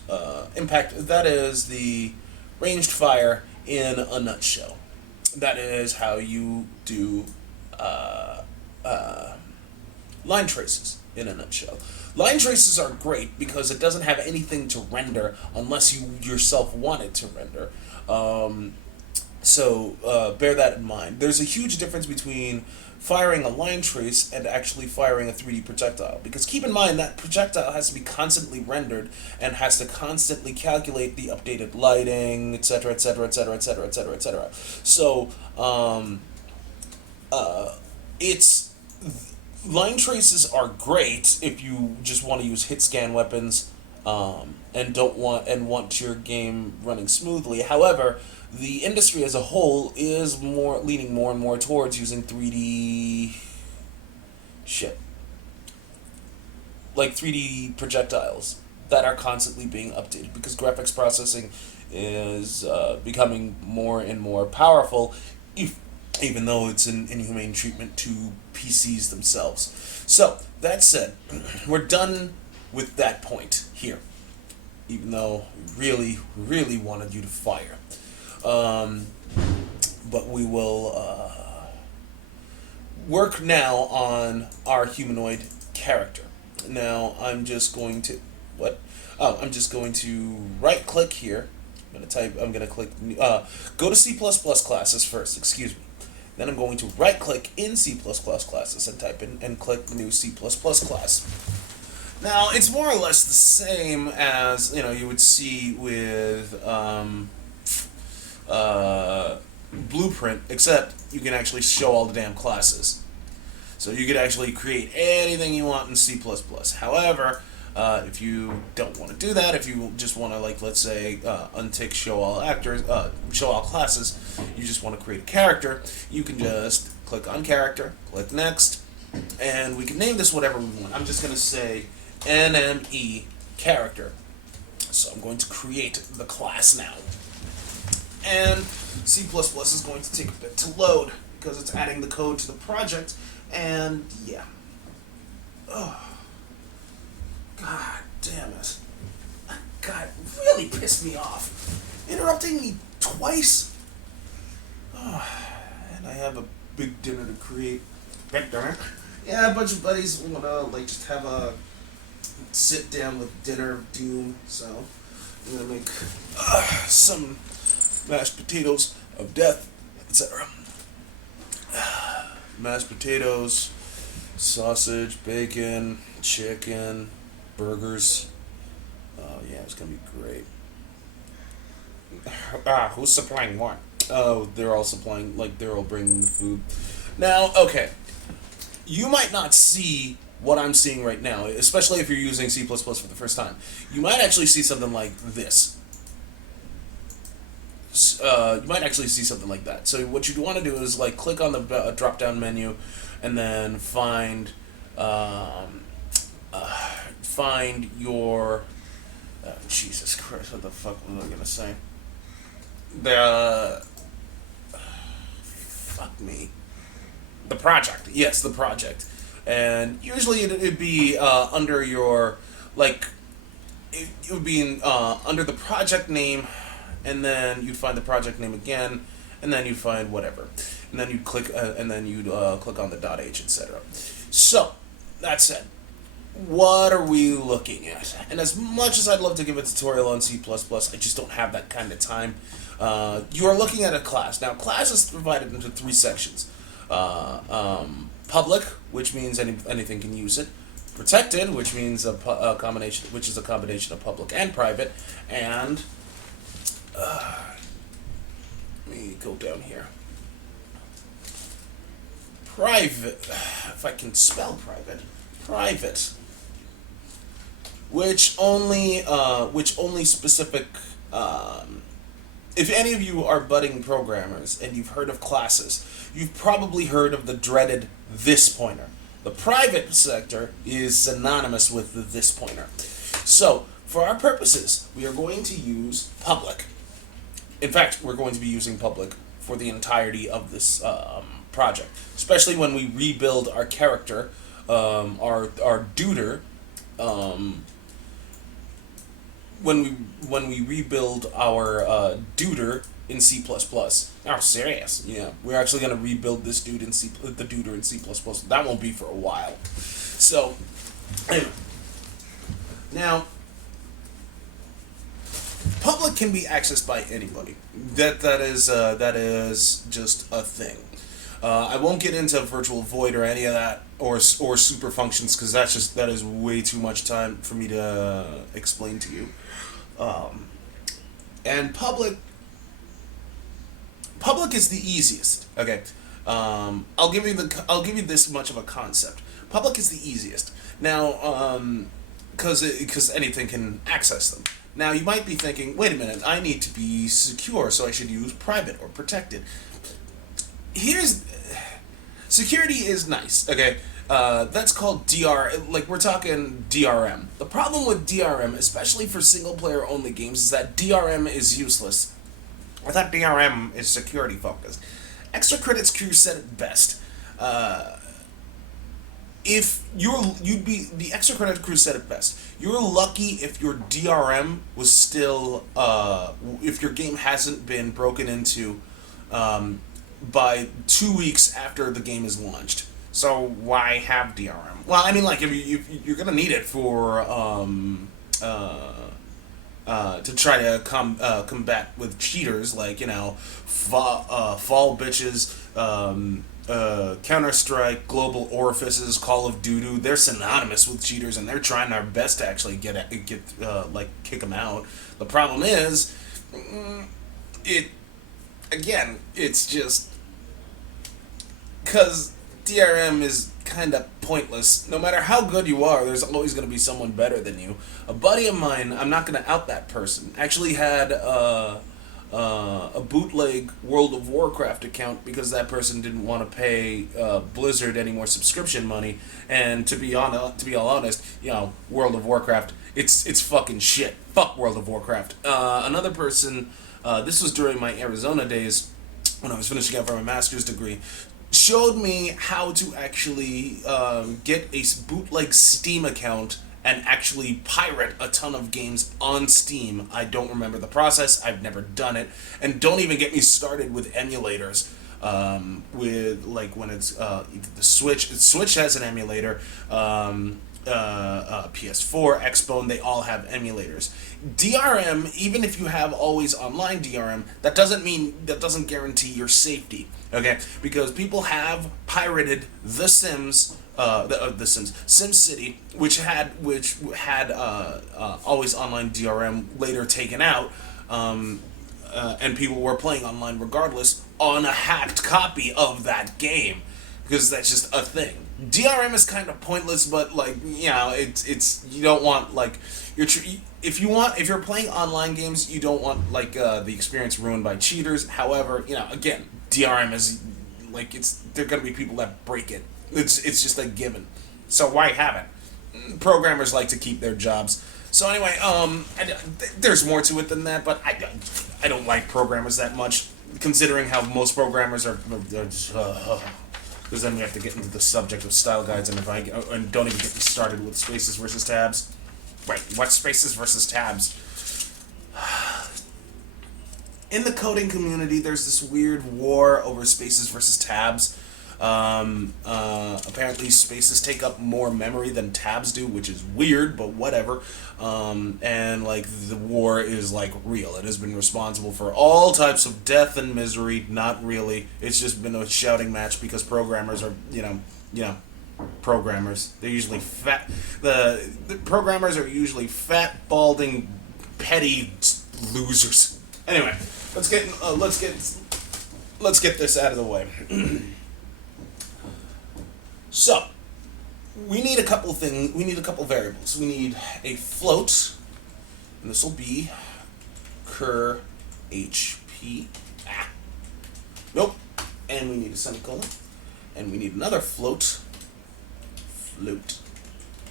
impact. That is the ranged fire in a nutshell. That is how you do line traces in a nutshell. Line traces are great because it doesn't have anything to render unless you yourself want it to render. So bear that in mind. There's a huge difference between firing a line trace and actually firing a 3D projectile. Because keep in mind that projectile has to be constantly rendered and has to constantly calculate the updated lighting, etc., etc., etc., etc., etc., etc. So it's line traces are great if you just want to use hit scan weapons and want your game running smoothly. However, the industry as a whole is leaning more and more towards using 3D like 3D projectiles that are constantly being updated because graphics processing is becoming more and more powerful, even though it's an inhumane treatment to PCs themselves. So, that said, we're done with that point here, even though we really, really wanted you to fire. But we will work now on our humanoid character. Now, I'm just going to right click here. I'm going to click, go to C++ classes first, excuse me. Then I'm going to right click in C++ classes and type in and click the new C++ class. Now, it's more or less the same as, you would see with Blueprint, except you can actually show all the damn classes. So you could actually create anything you want in C++. However, if you don't want to do that, if you just want to, like, let's say, untick show all actors, show all classes, you just want to create a character, you can just click on character, click next, and we can name this whatever we want. I'm just going to say NME character. So I'm going to create the class now. And C++ is going to take a bit to load because it's adding the code to the project, and yeah. Oh. God damn it. God, really pissed me off. Interrupting me twice. Oh, and I have a big dinner to create. Big dinner? Yeah, a bunch of buddies want to just have a sit down with dinner of doom, so I'm going to make some mashed potatoes of death, etc. mashed potatoes, sausage, bacon, chicken, burgers. Oh yeah, it's gonna be great. Who's supplying what? Oh, they're all supplying, like they're all bringing the food. Now, okay, you might not see what I'm seeing right now, especially if you're using C++ for the first time. You might actually see something like this. You might actually see something like that. So what you want to do is like click on the drop-down menu, and then find your Jesus Christ, what the fuck was I gonna say? The fuck me. The project. Yes, the project, and usually it'd be under your like it would be under the project name, and then you'd find the project name again, and then you'd find whatever, and then you'd click click on the .h, etc. So that said, what are we looking at? And as much as I'd love to give a tutorial on C++, I just don't have that kind of time. You are looking at a class. Now, class is divided into three sections. Public, which means anything can use it. Protected, which means a combination of public and private. And let me go down here. Private, if I can spell private. Private, which only specific. If any of you are budding programmers and you've heard of classes, you've probably heard of the dreaded this pointer. The private sector is synonymous with the this pointer. So, for our purposes, we are going to use public. In fact, we're going to be using public for the entirety of this project, especially when we rebuild our character, our duder. When we rebuild our duder in C++. Oh, serious? Yeah, we're actually gonna rebuild this dude in the duder in C++. That won't be for a while. So, anyway. Now, public can be accessed by anybody. That is just a thing. I won't get into virtual void or any of that, or super functions, because that is way too much time for me to explain to you. And public is the easiest. Okay, I'll give you this much of a concept. Public is the easiest. Now, because anything can access them. Now you might be thinking, wait a minute, I need to be secure, so I should use private or protected. Security is nice, okay? That's called like we're talking DRM. The problem with DRM, especially for single-player only games, is that DRM is useless. I thought DRM is security focused. Extra Credits Crew said it best. The Extra Credit Crew said it best. You're lucky if your DRM was still, if your game hasn't been broken into, by 2 weeks after the game is launched. So why have DRM? Well, I mean, like, if you're gonna need it for to try to combat with cheaters, like, you know, fall bitches, Counter-Strike, Global Orifices, Call of Duty. They're synonymous with cheaters, and they're trying their best to actually kick them out. The problem is, it's just because DRM is kind of pointless. No matter how good you are, there's always going to be someone better than you. A buddy of mine, I'm not going to out that person, actually had a bootleg World of Warcraft account because that person didn't want to pay Blizzard any more subscription money. And to be all honest, you know, World of Warcraft, it's fucking shit. Fuck World of Warcraft. Another person, this was during my Arizona days when I was finishing up for my master's degree, showed me how to actually get a bootleg Steam account and actually pirate a ton of games on Steam. I don't remember the process. I've never done it. And don't even get me started with emulators. With, like, when it's the Switch has an emulator. PS4, Xbone, they all have emulators. DRM, even if you have always online DRM, that doesn't guarantee your safety. Okay, because people have pirated The Sims, SimCity, which had always online DRM, later taken out, and people were playing online regardless on a hacked copy of that game, because that's just a thing. DRM is kind of pointless, but like, it's you don't want like if you're playing online games, you don't want like the experience ruined by cheaters. However, again, DRM is like there are gonna be people that break it. It's just a given. So why have it? Programmers like to keep their jobs. So anyway, there's more to it than that, but I don't like programmers that much, considering how most programmers are just, because then we have to get into the subject of style guides, and and don't even get me started with spaces versus tabs. Wait, what's spaces versus tabs? In the coding community, there's this weird war over spaces versus tabs. Apparently spaces take up more memory than tabs do, which is weird, but whatever. And like the war is like real. It has been responsible for all types of death and misery. Not really. It's just been a shouting match because programmers are, programmers. They're usually fat. The programmers are usually fat, balding, petty losers. Anyway, let's get this out of the way. So, we need a couple things. We need a couple variables. We need a float, and this will be cur HP. Nope. And we need a semicolon, and we need another float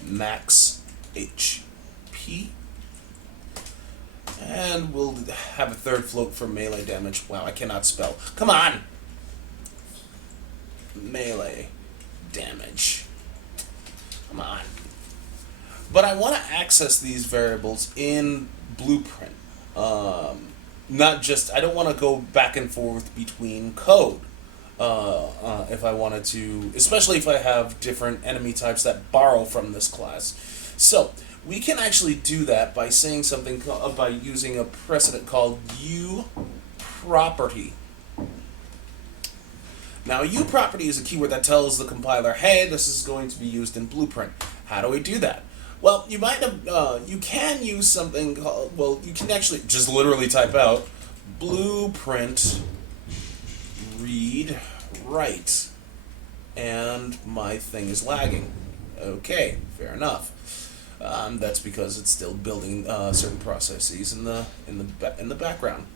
max HP, and we'll have a third float for melee damage. Wow, I cannot spell. Come on. Melee damage. Come on. But I want to access these variables in Blueprint. Not just, I don't want to go back and forth between code. If I wanted to, especially if I have different enemy types that borrow from this class. So, we can actually do that by saying something, by using a precedent called uProperty. Now, uProperty is a keyword that tells the compiler, hey, this is going to be used in Blueprint. How do we do that? Well, you might have, you can use something called, you can actually just literally type out Blueprint read write, and my thing is lagging. Okay, fair enough. That's because it's still building certain processes in the background.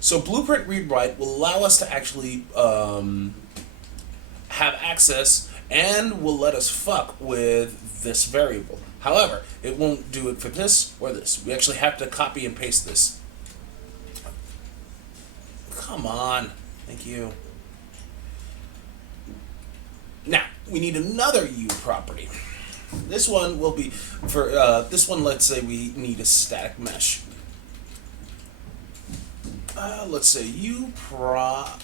So Blueprint read write will allow us to actually have access and will let us fuck with this variable. However, it won't do it for this or this. We actually have to copy and paste this. Come on. Thank you. Now, we need another uProperty. This one will be, for this one, let's say we need a static mesh. Let's say uProperty.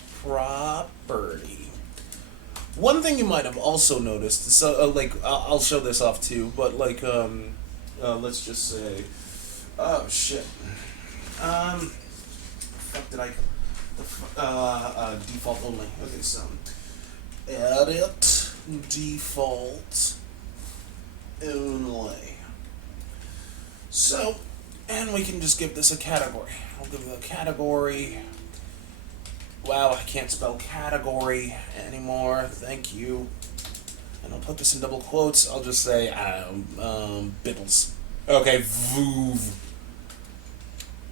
One thing you might have also noticed, so I'll show this off too, but let's just say, oh shit, fuck did I, default only. Okay, so edit default only. So, and we can just give this a category. I'll give it a category. Wow, I can't spell category anymore. Thank you. And I'll put this in double quotes. I'll just say, I don't know, Biddles. Okay, Voov.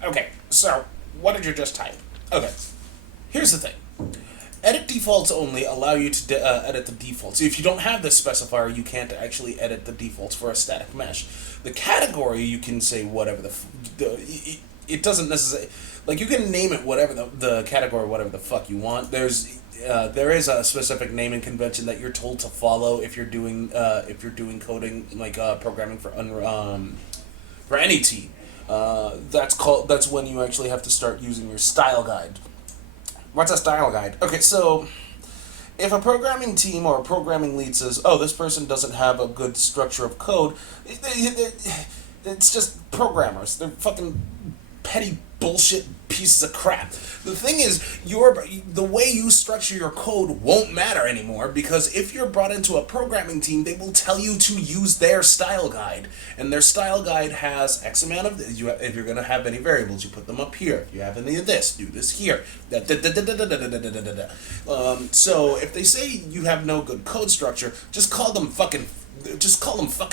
Okay, so what did you just type? Okay, here's the thing. Edit defaults only allow you to edit the defaults. If you don't have this specifier, you can't actually edit the defaults for a static mesh. The category, you can say whatever it doesn't necessarily, you can name it whatever the category, whatever the fuck you want. There is a specific naming convention that you're told to follow if you're doing coding, programming for any team. That's when you actually have to start using your style guide. What's a style guide? Okay, so if a programming team or a programming lead says, oh, this person doesn't have a good structure of code, it's just programmers. They're fucking petty bullshit pieces of crap. The thing is, the way you structure your code won't matter anymore, because if you're brought into a programming team, they will tell you to use their style guide, and their style guide has X amount of this. If you're going to have any variables, you put them up here. If you have any of this, do this here. So if they say you have no good code structure, just call them fucking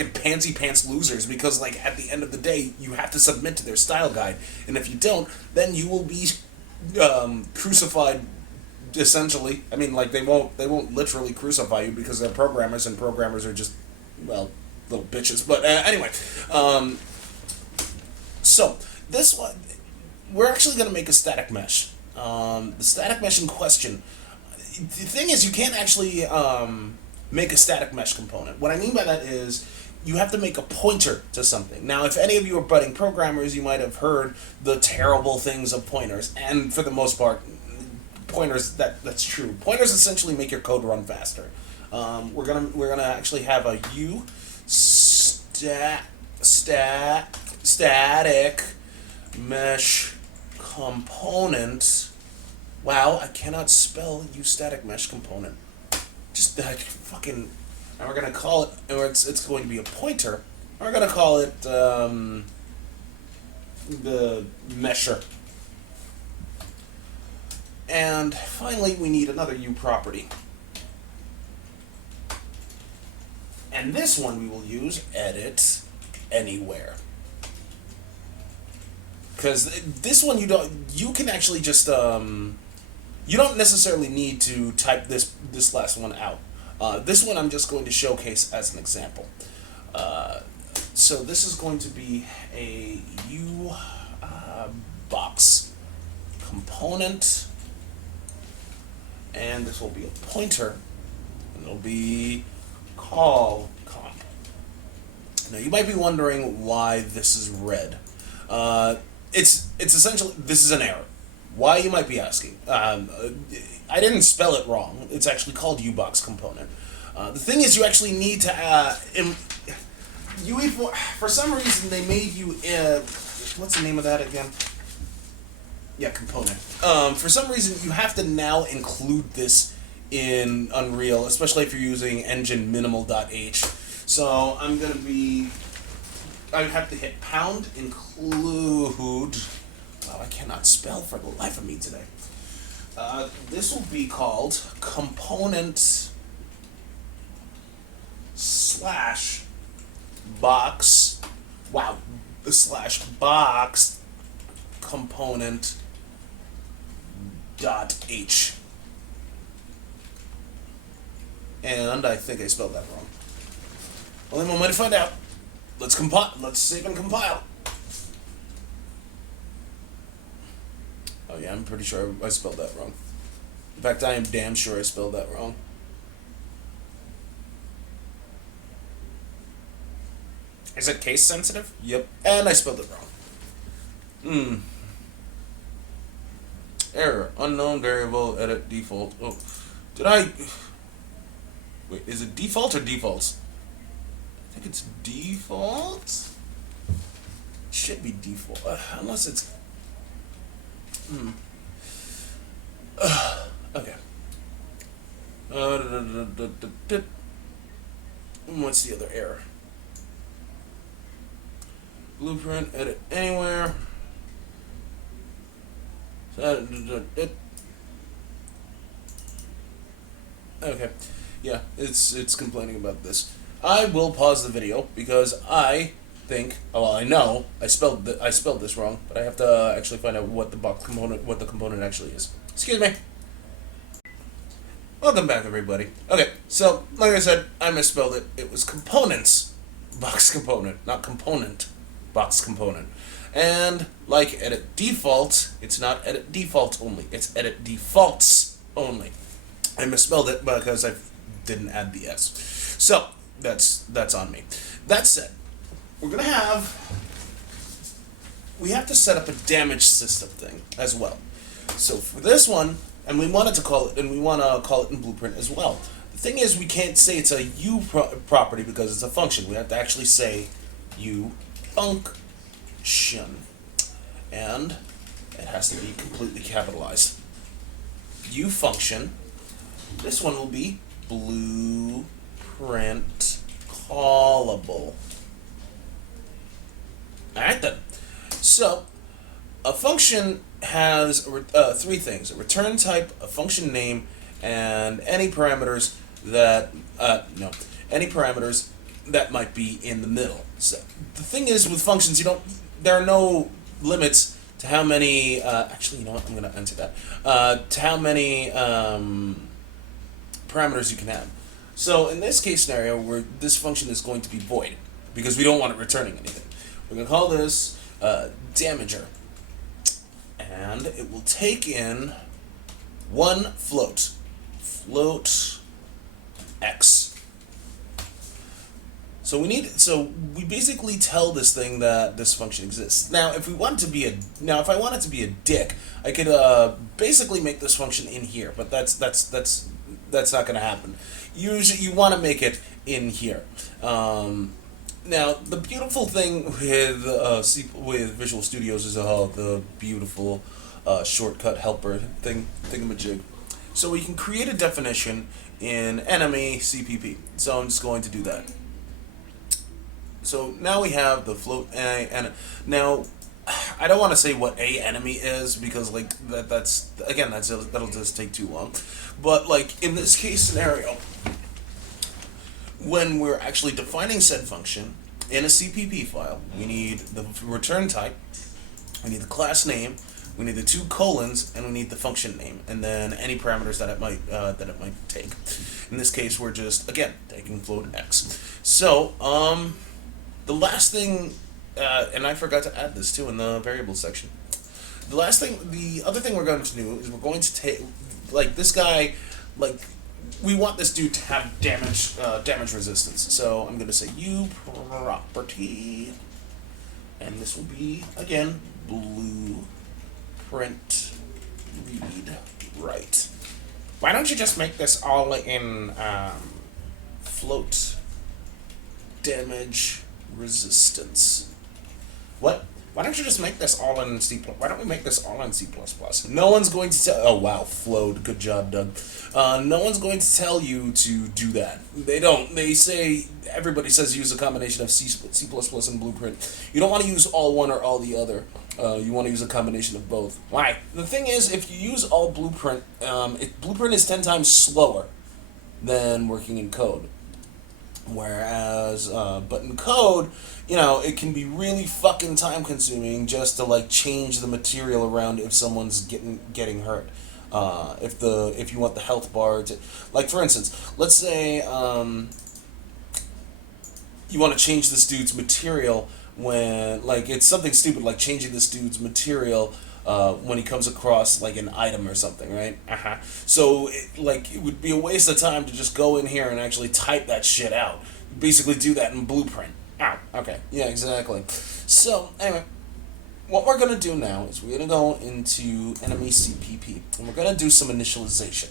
pansy pants losers, because like at the end of the day you have to submit to their style guide, and if you don't, then you will be crucified, essentially. I mean, like, they won't literally crucify you, because they're programmers, and programmers are just, well, little bitches. But anyway, so this one, we're actually going to make a static mesh. The static mesh in question, the thing is, you can't actually make a static mesh component. What I mean by that is, you have to make a pointer to something. Now, if any of you are budding programmers, you might have heard the terrible things of pointers, and for the most part, pointers, that's true. Pointers essentially make your code run faster. We're gonna actually have a static mesh component. Wow, I cannot spell static mesh component. Just fucking. And we're going to call it, and it's going to be a pointer. We're going to call it the mesher. And finally, we need another U property. And this one we will use edit anywhere. Because this one you can actually just, you don't necessarily need to type this last one out. This one I'm just going to showcase as an example. So this is going to be a UBox component, and this will be a pointer, and it'll be call comp. Now you might be wondering why this is red. It's essentially, this is an error. Why, you might be asking. I didn't spell it wrong. It's actually called UBox component. The thing is, you actually need to for some reason they made you what's the name of that again? Yeah, component. For some reason you have to now include this in Unreal, especially if you're using engine minimal.h. So I have to hit pound include. Wow, I cannot spell for the life of me today. This will be called component / box. Wow, / box component .h. And I think I spelled that wrong. Only one way to find out. Let's compile. Let's save and compile. Oh yeah, I'm pretty sure I spelled that wrong. In fact, I am damn sure I spelled that wrong. Is it case sensitive? Yep, and I spelled it wrong. Error. Unknown variable, edit default. Oh, did I... Wait, is it default or defaults? I think it's default? It should be default, unless it's... Okay. What's the other error? Blueprint, edit anywhere. Okay. Yeah, it's complaining about this. I will pause the video because I think, well, I know I spelled this wrong, but I have to actually find out what the component actually is. Excuse me. Welcome back, everybody. Okay, so like I said, I misspelled it. It was components box component, not component box component. And like edit default, it's not edit default only. It's edit defaults only. I misspelled it because I didn't add the S. So that's on me. That said, we have to set up a damage system thing as well. So for this one, and we want to call it in Blueprint as well. The thing is, we can't say it's a U property because it's a function. We have to actually say UFunction. And It has to be completely capitalized. UFunction. This one will be blueprint callable. Alright then. So, a function has three things: a return type, a function name, and any parameters that might be in the middle. So the thing is with functions, there are no limits to how many. Actually, you know what? I'm going to enter that. To how many parameters you can have. So in this case scenario, where this function is going to be void because we don't want it returning anything, we're going to call this damager. And it will take in one float x. So we basically tell this thing that this function exists. Now, if I want it to be a dick, I could basically make this function in here, but that's not going to happen. Usually, you want to make it in here. Now, the beautiful thing with Visual Studios is the beautiful shortcut helper thingamajig. So we can create a definition in enemy CPP. So I'm just going to do that. So now we have the float and now I don't want to say what a enemy is because that'll just take too long. But like in this case scenario, when we're actually defining said function in a CPP file, we need the return type, we need the class name, we need the two colons, and we need the function name, and then any parameters that it might take. In this case, we're just again taking float x. So the last thing, and I forgot to add this too in the variables section. The other thing we're going to do is we're going to take this guy, we want this dude to have damage resistance. So I'm going to say uProperty, and this will be again blueprint read write. Why don't you just make this all in Float damage resistance. What? Why don't you just make this all in C++? Why don't we make this all in C++? No one's going to tell. Oh wow, flowed. Good job, Doug. No one's going to tell you to do that. They don't. They say everybody says use a combination of C++ and Blueprint. You don't want to use all one or all the other. You want to use a combination of both. Why? The thing is, if you use all Blueprint, Blueprint is 10 times slower than working in code. Whereas, but in code, it can be really fucking time consuming just to change the material around if someone's getting hurt. If you want the health bar to, for instance, let's say you want to change this dude's material when it's something stupid like changing this dude's material when he comes across an item or something, right? So it would be a waste of time to just go in here and actually type that shit out. Basically do that in Blueprint. Oh, okay. Yeah, exactly. So anyway, what we're gonna do now is we're gonna go into enemy CPP and we're gonna do some initialization.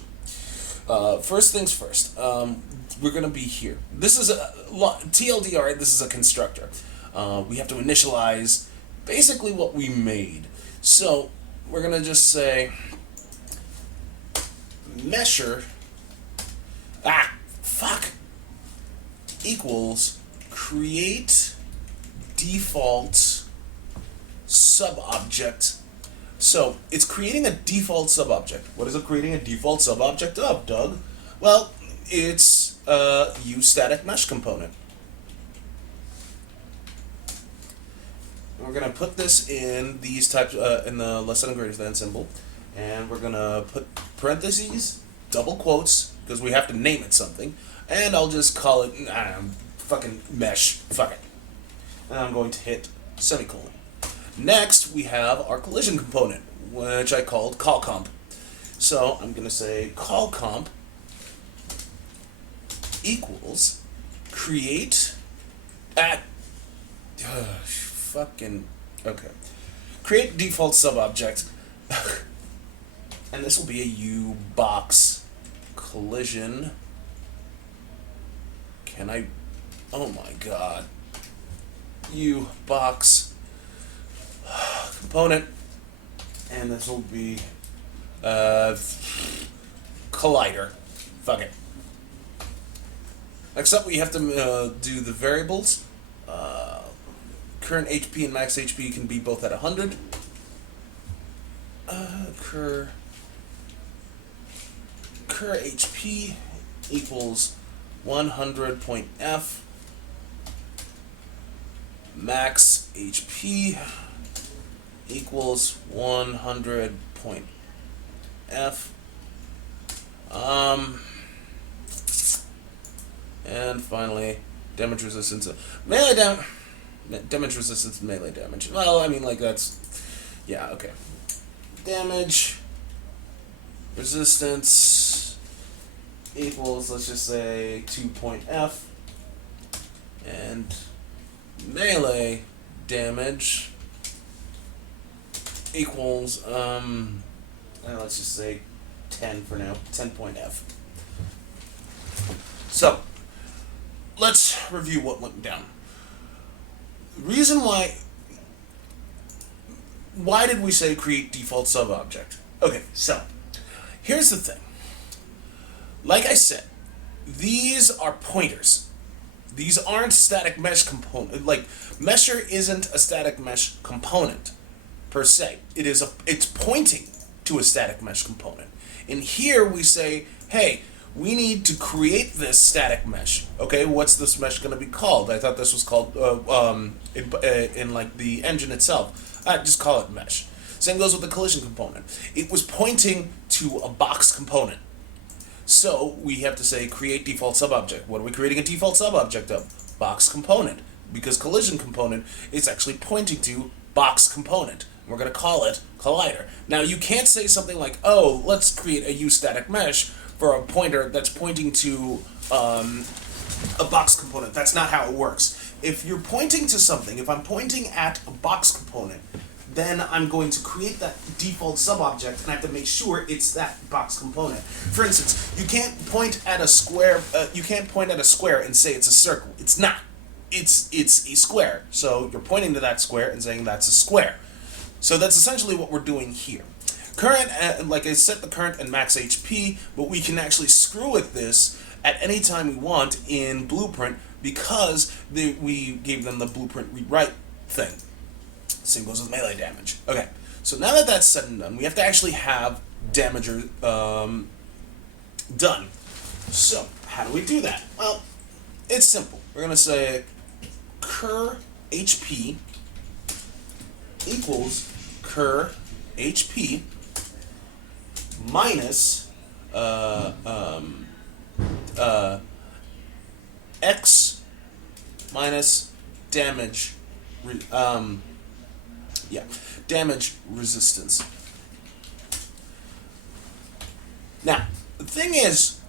First things first. We're gonna be here. This is a TLDR. This is a constructor. We have to initialize basically what we made. So we're gonna just say measure equals create default subobject. So it's creating a default subobject. What is it creating a default subobject of, Doug? Well, it's a uStaticMesh component. We're gonna put this in these types in the less than and greater than symbol, and we're gonna put parentheses, double quotes, because we have to name it something, and I'll just call it fucking mesh. Fuck it. And I'm going to hit semicolon. Next, we have our collision component, which I called callComp. So I'm gonna say callComp equals create create default subobject, and this will be a UBox collision. Oh my god. UBox component, and this will be collider. Fuck it. Next up, we have to do the variables. Current HP and max HP can be both at 100. Cur HP equals 100.f. Max HP equals 100.f. And finally, damage resistance. Damage resistance, melee damage. Well, I mean, like, that's... Yeah, okay. Damage resistance equals, let's just say, 2.f. And melee damage equals, let's just say 10 for now. 10.f. So, let's review what went down. Reason why did we say create default sub-object? Okay, so here's the thing. Like I said, these are pointers. These aren't static mesh component. Like, mesher isn't a static mesh component per se. It's pointing to a static mesh component. And here we say, hey, we need to create this static mesh. Okay, what's this mesh going to be called? I thought this was called in like the engine itself. Just call it mesh. Same goes with the collision component. It was pointing to a box component. So we have to say create default subobject. What are we creating a default subobject of? Box component. Because collision component is actually pointing to box component. We're going to call it collider. Now you can't say something like, oh, let's create a uStatic mesh for a pointer that's pointing to a box component. That's not how it works. If you're pointing to something, if I'm pointing at a box component, then I'm going to create that default subobject and I have to make sure it's that box component. For instance, you can't point at a square. You can't point at a square and say it's a circle. It's not. It's a square. So you're pointing to that square and saying that's a square. So that's essentially what we're doing here. Current, like I set the current and max HP, but we can actually screw with this at any time we want in Blueprint because we gave them the Blueprint rewrite thing. Same goes with melee damage. Okay, so now that that's said and done, we have to actually have damager done. So, how do we do that? Well, it's simple. We're going to say cur HP equals cur HP minus X minus damage damage resistance. Now, the thing is,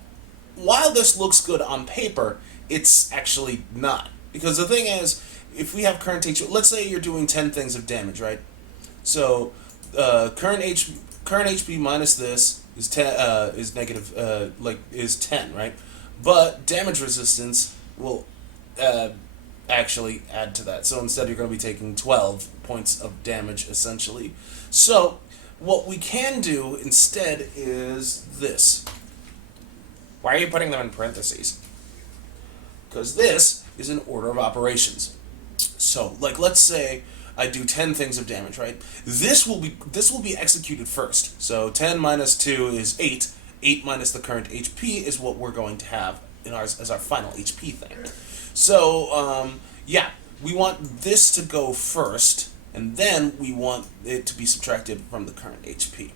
while this looks good on paper, it's actually not. Because the thing is, if we have current HP, let's say you're doing 10 things of damage, right? So, current HP minus this is 10, is negative, is 10, right? But damage resistance will actually add to that. So instead, you're going to be taking 12 points of damage, essentially. So what we can do instead is this. Why are you putting them in parentheses? Because this is an order of operations. So, like, let's say I do 10 things of damage, right? This will be executed first. So 10 minus 2 is 8. 8 minus the current HP is what we're going to have in ours as our final HP thing. So, we want this to go first, and then we want it to be subtracted from the current HP.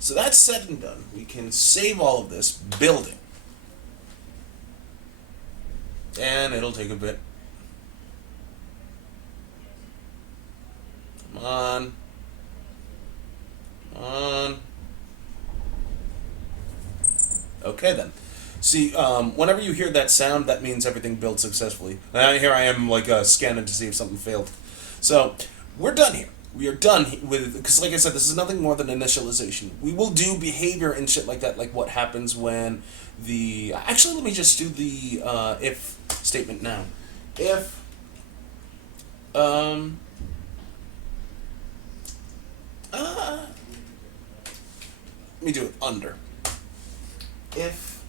So that's said and done. We can save all of this, build it. And it'll take a bit. Come on. Come on. Okay then. See, whenever you hear that sound, that means everything built successfully. And here I am, like, scanning to see if something failed. So, we're done here. We are done with, because like I said, this is nothing more than initialization. We will do behavior and shit like that, like what happens when the, actually let me just do the if statement now. If, Let me do it under. If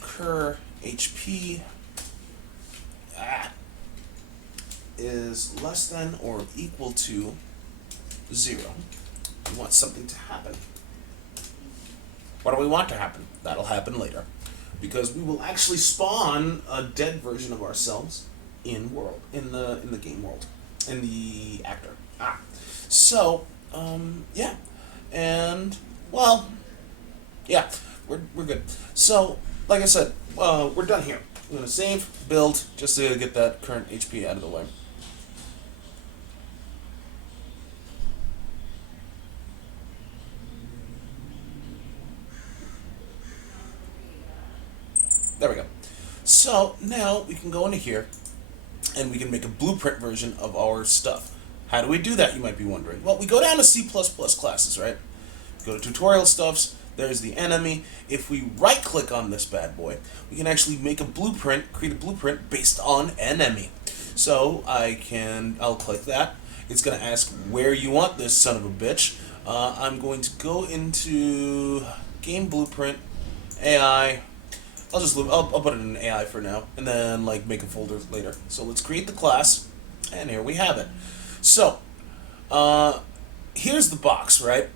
cur HP is less than or equal to 0, we want something to happen. What do we want to happen? That'll happen later, because we will actually spawn a dead version of ourselves in the game world, in the actor. So yeah, and well, yeah, we're good. So like I said, we're done here. I'm gonna save, build, just to get that current HP out of the way. There we go. So now we can go into here and we can make a blueprint version of our stuff. How do we do that, you might be wondering? Well, we go down to C++ classes, right? Go to tutorial stuffs, there's the enemy. If we right click on this bad boy, we can actually make a blueprint, create a blueprint based on enemy. So I'll click that. It's gonna ask where you want this son of a bitch. I'm going to go into game blueprint, AI. I'll put it in AI for now, and then like make a folder later. So let's create the class, and here we have it. So, here's the box, right?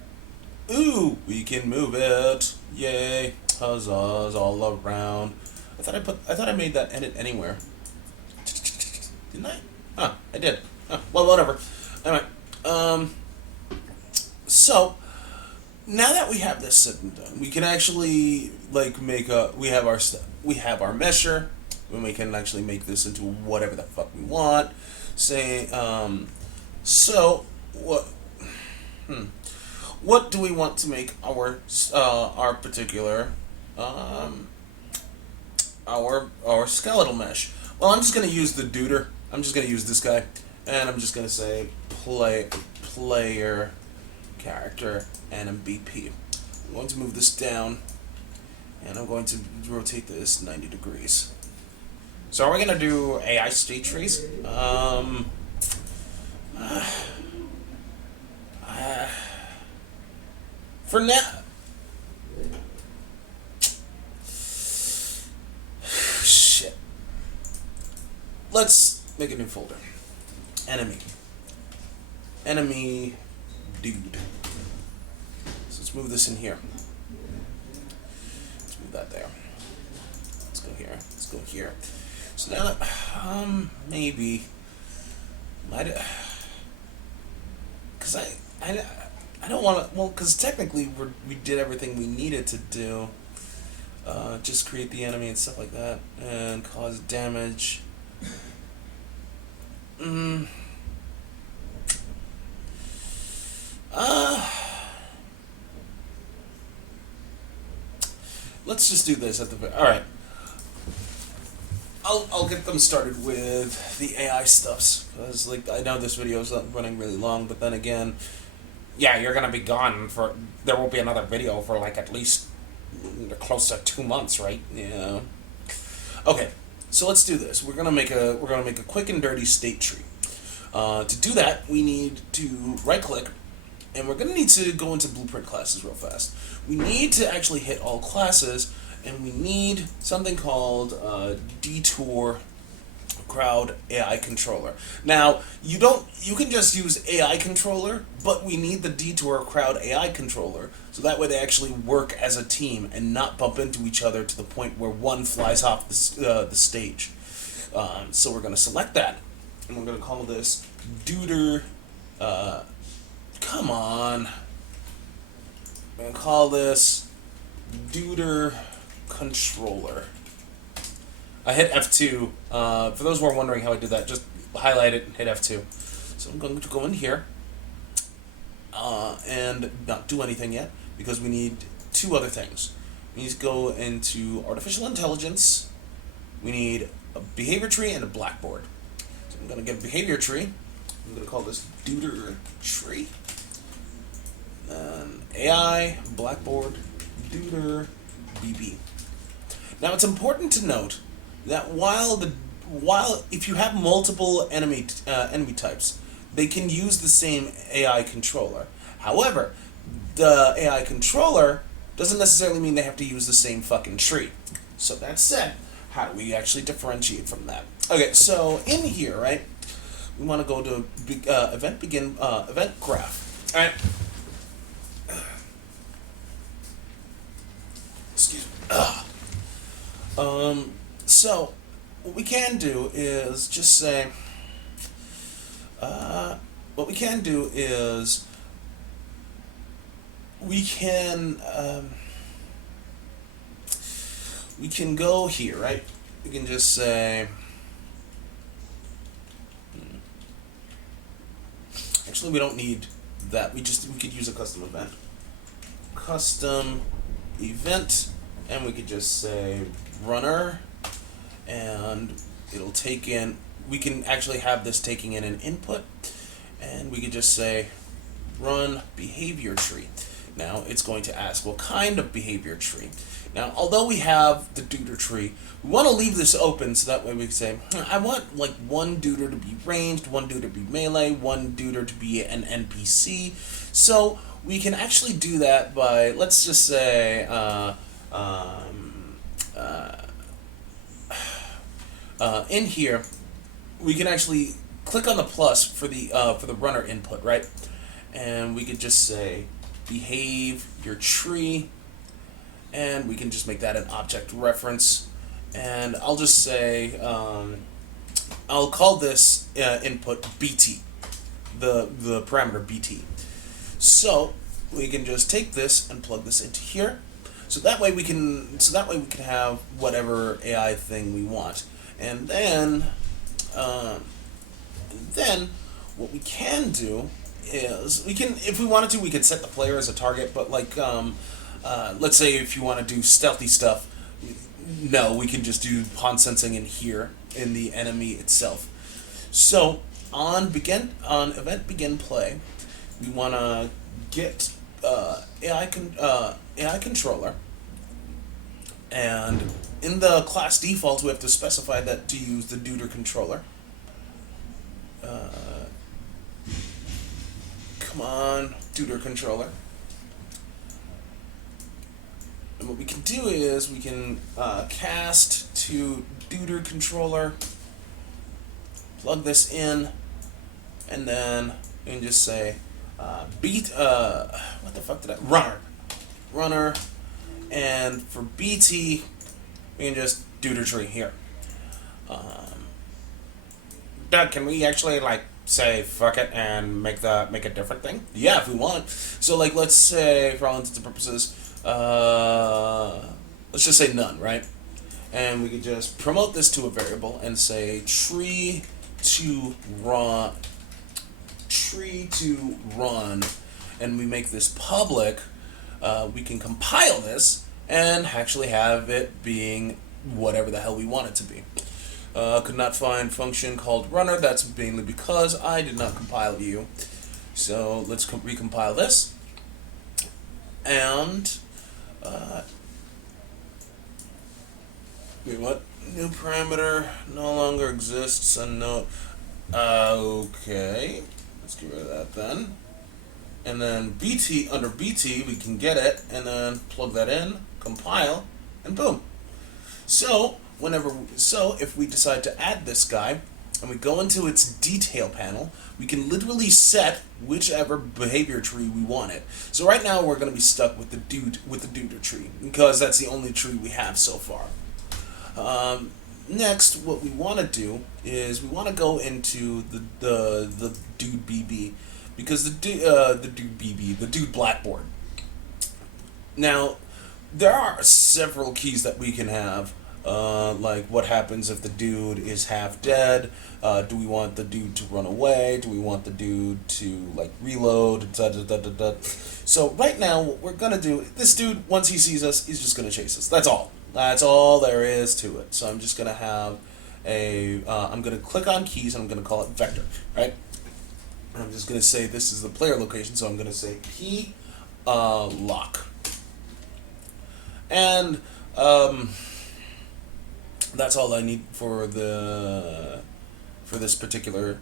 Ooh, we can move it! Yay! Huzzahs all around. I thought I made that edit anywhere. Didn't I? Huh, I did. Huh, well, whatever. Anyway, so now that we have this said and done, we can actually like we have our mesher, and we can actually make this into whatever the fuck we want. Say, so what do we want to make our particular our skeletal mesh? Well, I'm just gonna use the duder. I'm just gonna use this guy, and I'm just gonna say player character and BP. I'm going to move this down, and I'm going to rotate this 90 degrees. So are we gonna do AI state trees? For now, shit. Let's make a new folder. Enemy dude. So let's move this in here. Let's move that there. Let's go here. Let's go here. So now that, maybe, because I don't want to, well, because technically we did everything we needed to do. Just create the enemy and stuff like that, and cause damage. Let's just do this at the, all right. I'll get them started with the AI stuffs, because like I know this video is not running really long, but then again, Yeah, you're gonna be gone for. There will be another video for like at least close to 2 months, right? yeah. Okay, so let's do this. We're gonna make a quick and dirty state tree. To do that, we need to right click, and we're gonna need to go into blueprint classes real fast. We need to actually hit all classes, and we need something called detour crowd AI controller. Now, you can just use AI controller, but we need the detour crowd AI controller, so that way they actually work as a team and not bump into each other to the point where one flies off the stage. So we're going to select that, and we're going to call this duder, come on, I'm going to call this duder controller. I hit F2. For those who are wondering how I did that, just highlight it and hit F2. So I'm going to go in here and not do anything yet, because we need two other things. We need to go into artificial intelligence. We need a behavior tree and a blackboard. So I'm going to get a behavior tree. I'm going to call this duder tree. Then AI, blackboard, duder, BB. Now it's important to note that while if you have multiple enemy types, they can use the same AI controller. However, the AI controller doesn't necessarily mean they have to use the same fucking tree. So that said, how do we actually differentiate from that? Okay, so in here, right, we want to go to event graph. All right. Excuse me. So what we can do is just say, what we can do is we can go here, right? We can just say, actually we don't need that. We could use a custom event. Custom event, and we could just say runner, and it'll take in, we can actually have this taking in an input, and we could just say run behavior tree. Now it's going to ask what kind of behavior tree. Now, although we have the duder tree, we want to leave this open so that way we can say, I want like one duder to be ranged, one duder to be melee, one duder to be an NPC. So we can actually do that by, let's just say, in here, we can actually click on the plus for the runner input, right? And we could just say behave your tree, and we can just make that an object reference. And I'll just say I'll call this input BT, the parameter BT. So we can just take this and plug this into here. So that way we can have whatever AI thing we want. And then what we can do is we can, if we wanted to, we could set the player as a target. But like, let's say if you want to do stealthy stuff, no, we can just do pawn sensing in here in the enemy itself. So on event begin play, we want to get AI controller, and in the class defaults we have to specify that to use the duder controller. Come on, duder controller. And what we can do is we can cast to duder controller, plug this in, and then we can just say what the fuck did I runner, and for BT we can just duder tree here. Doug, can we actually like say fuck it and make a different thing? Yeah, if we want. So like, let's say for all intents and purposes, let's just say none, right? And we could just promote this to a variable and say tree to run, and we make this public. We can compile this and actually have it being whatever the hell we want it to be. Could not find function called runner. That's mainly because I did not compile you. So let's recompile this. And wait, what? New parameter no longer exists, and no. Okay, let's get rid of that then. And then BT, under BT we can get it and then plug that in, compile, and boom. So if we decide to add this guy and we go into its detail panel, we can literally set whichever behavior tree we want it. So right now we're going to be stuck with the duder tree because that's the only tree we have so far. Next, what we want to do is we want to go into the dude BB, because the dude blackboard. Now, there are several keys that we can have. Like what happens if the dude is half dead? Do we want the dude to run away? Do we want the dude to like reload? So right now what we're gonna do, this dude, once he sees us, he's just gonna chase us. That's all there is to it. So I'm just gonna have I'm gonna click on keys and I'm gonna call it vector, right? And I'm just gonna say this is the player location, so I'm gonna say p lock. And that's all I need for this particular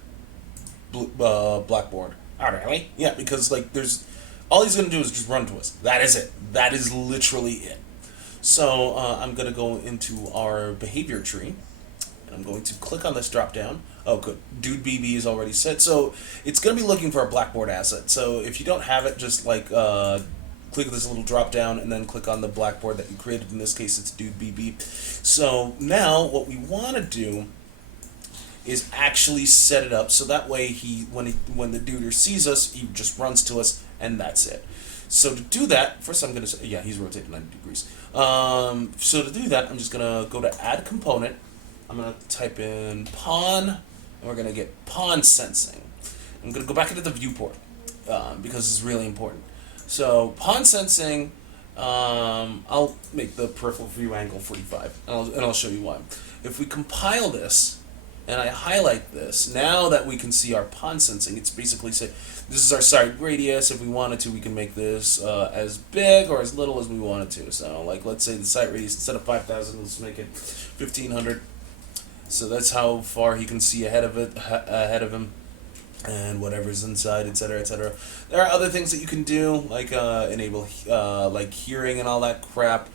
blackboard. Oh, really? Yeah, because like there's All he's going to do is just run to us. That is it. That is literally it. So I'm going to go into our behavior tree. And I'm going to click on this drop down. Oh, good. Dude BB is already set. So it's going to be looking for a Blackboard asset. So if you don't have it, just like click this little drop down and then click on the Blackboard that you created. In this case, it's Dude BB. So now what we want to do is actually set it up so that way when the duder sees us, he just runs to us and that's it. So to do that, first I'm going to say, yeah, he's rotated 90 degrees. So to do that, I'm just going to go to Add Component. I'm going to type in pawn, and we're going to get pawn sensing. I'm going to go back into the viewport because it's really important. So pawn sensing, I'll make the peripheral view angle 45, and I'll show you why. If we compile this, and I highlight this, now that we can see our pawn sensing, it's basically say, this is our side radius. If we wanted to, we can make this as big or as little as we wanted to. So, like, let's say the side radius, instead of 5,000, let's make it 1,500. So that's how far he can see ahead of him, and whatever's inside, etc., etc. There are other things that you can do, like enable like hearing and all that crap.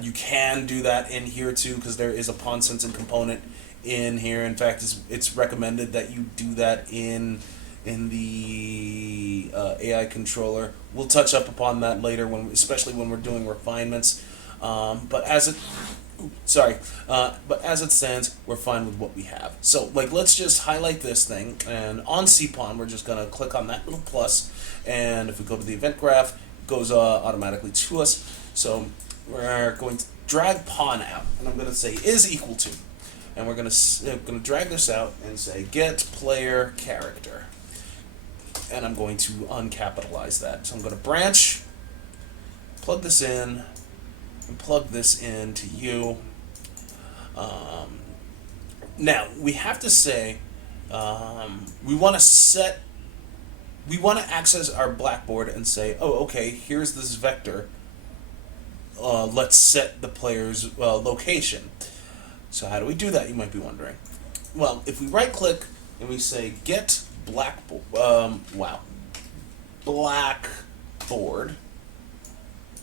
You can do that in here too, because there is a pawn sensing component in here. In fact, it's recommended that you do that in the AI controller. We'll touch up upon that later, especially when we're doing refinements. But as it stands, we're fine with what we have. So, like, let's just highlight this thing, and on CPawn, we're just gonna click on that little plus, and if we go to the event graph, it goes automatically to us. So we're going to drag pawn out, and I'm gonna say is equal to, and we're gonna drag this out and say get player character, and I'm going to uncapitalize that. So I'm gonna branch, plug this in, and plug this into you. Now we have to say we want to access our Blackboard and say, oh, okay, here's this vector. Let's set the player's location. So how do we do that, you might be wondering? Well, if we right click and we say get Blackboard,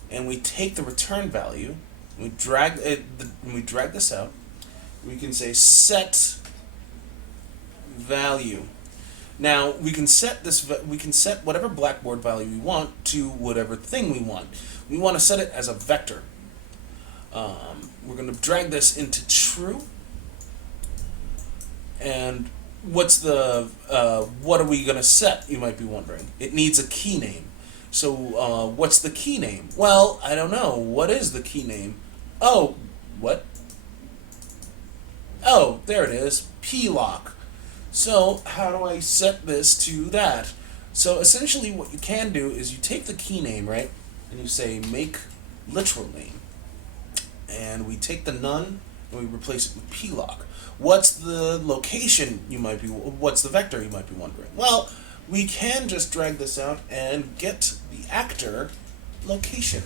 and we take the return value, and we drag this out, we can say set value. Now we can set whatever Blackboard value we want to whatever thing we want. We want to set it as a vector. We're going to drag this into true. And what are we going to set, you might be wondering? It needs a key name. So what's the key name? Well, I don't know. What is the key name? Oh, what? Oh, there it is. P-lock. So how do I set this to that? So essentially what you can do is you take the key name, right? And you say make literal name. And we take the none and we replace it with P-lock. What's the location, what's the vector, you might be wondering? Well, we can just drag this out and get the actor location.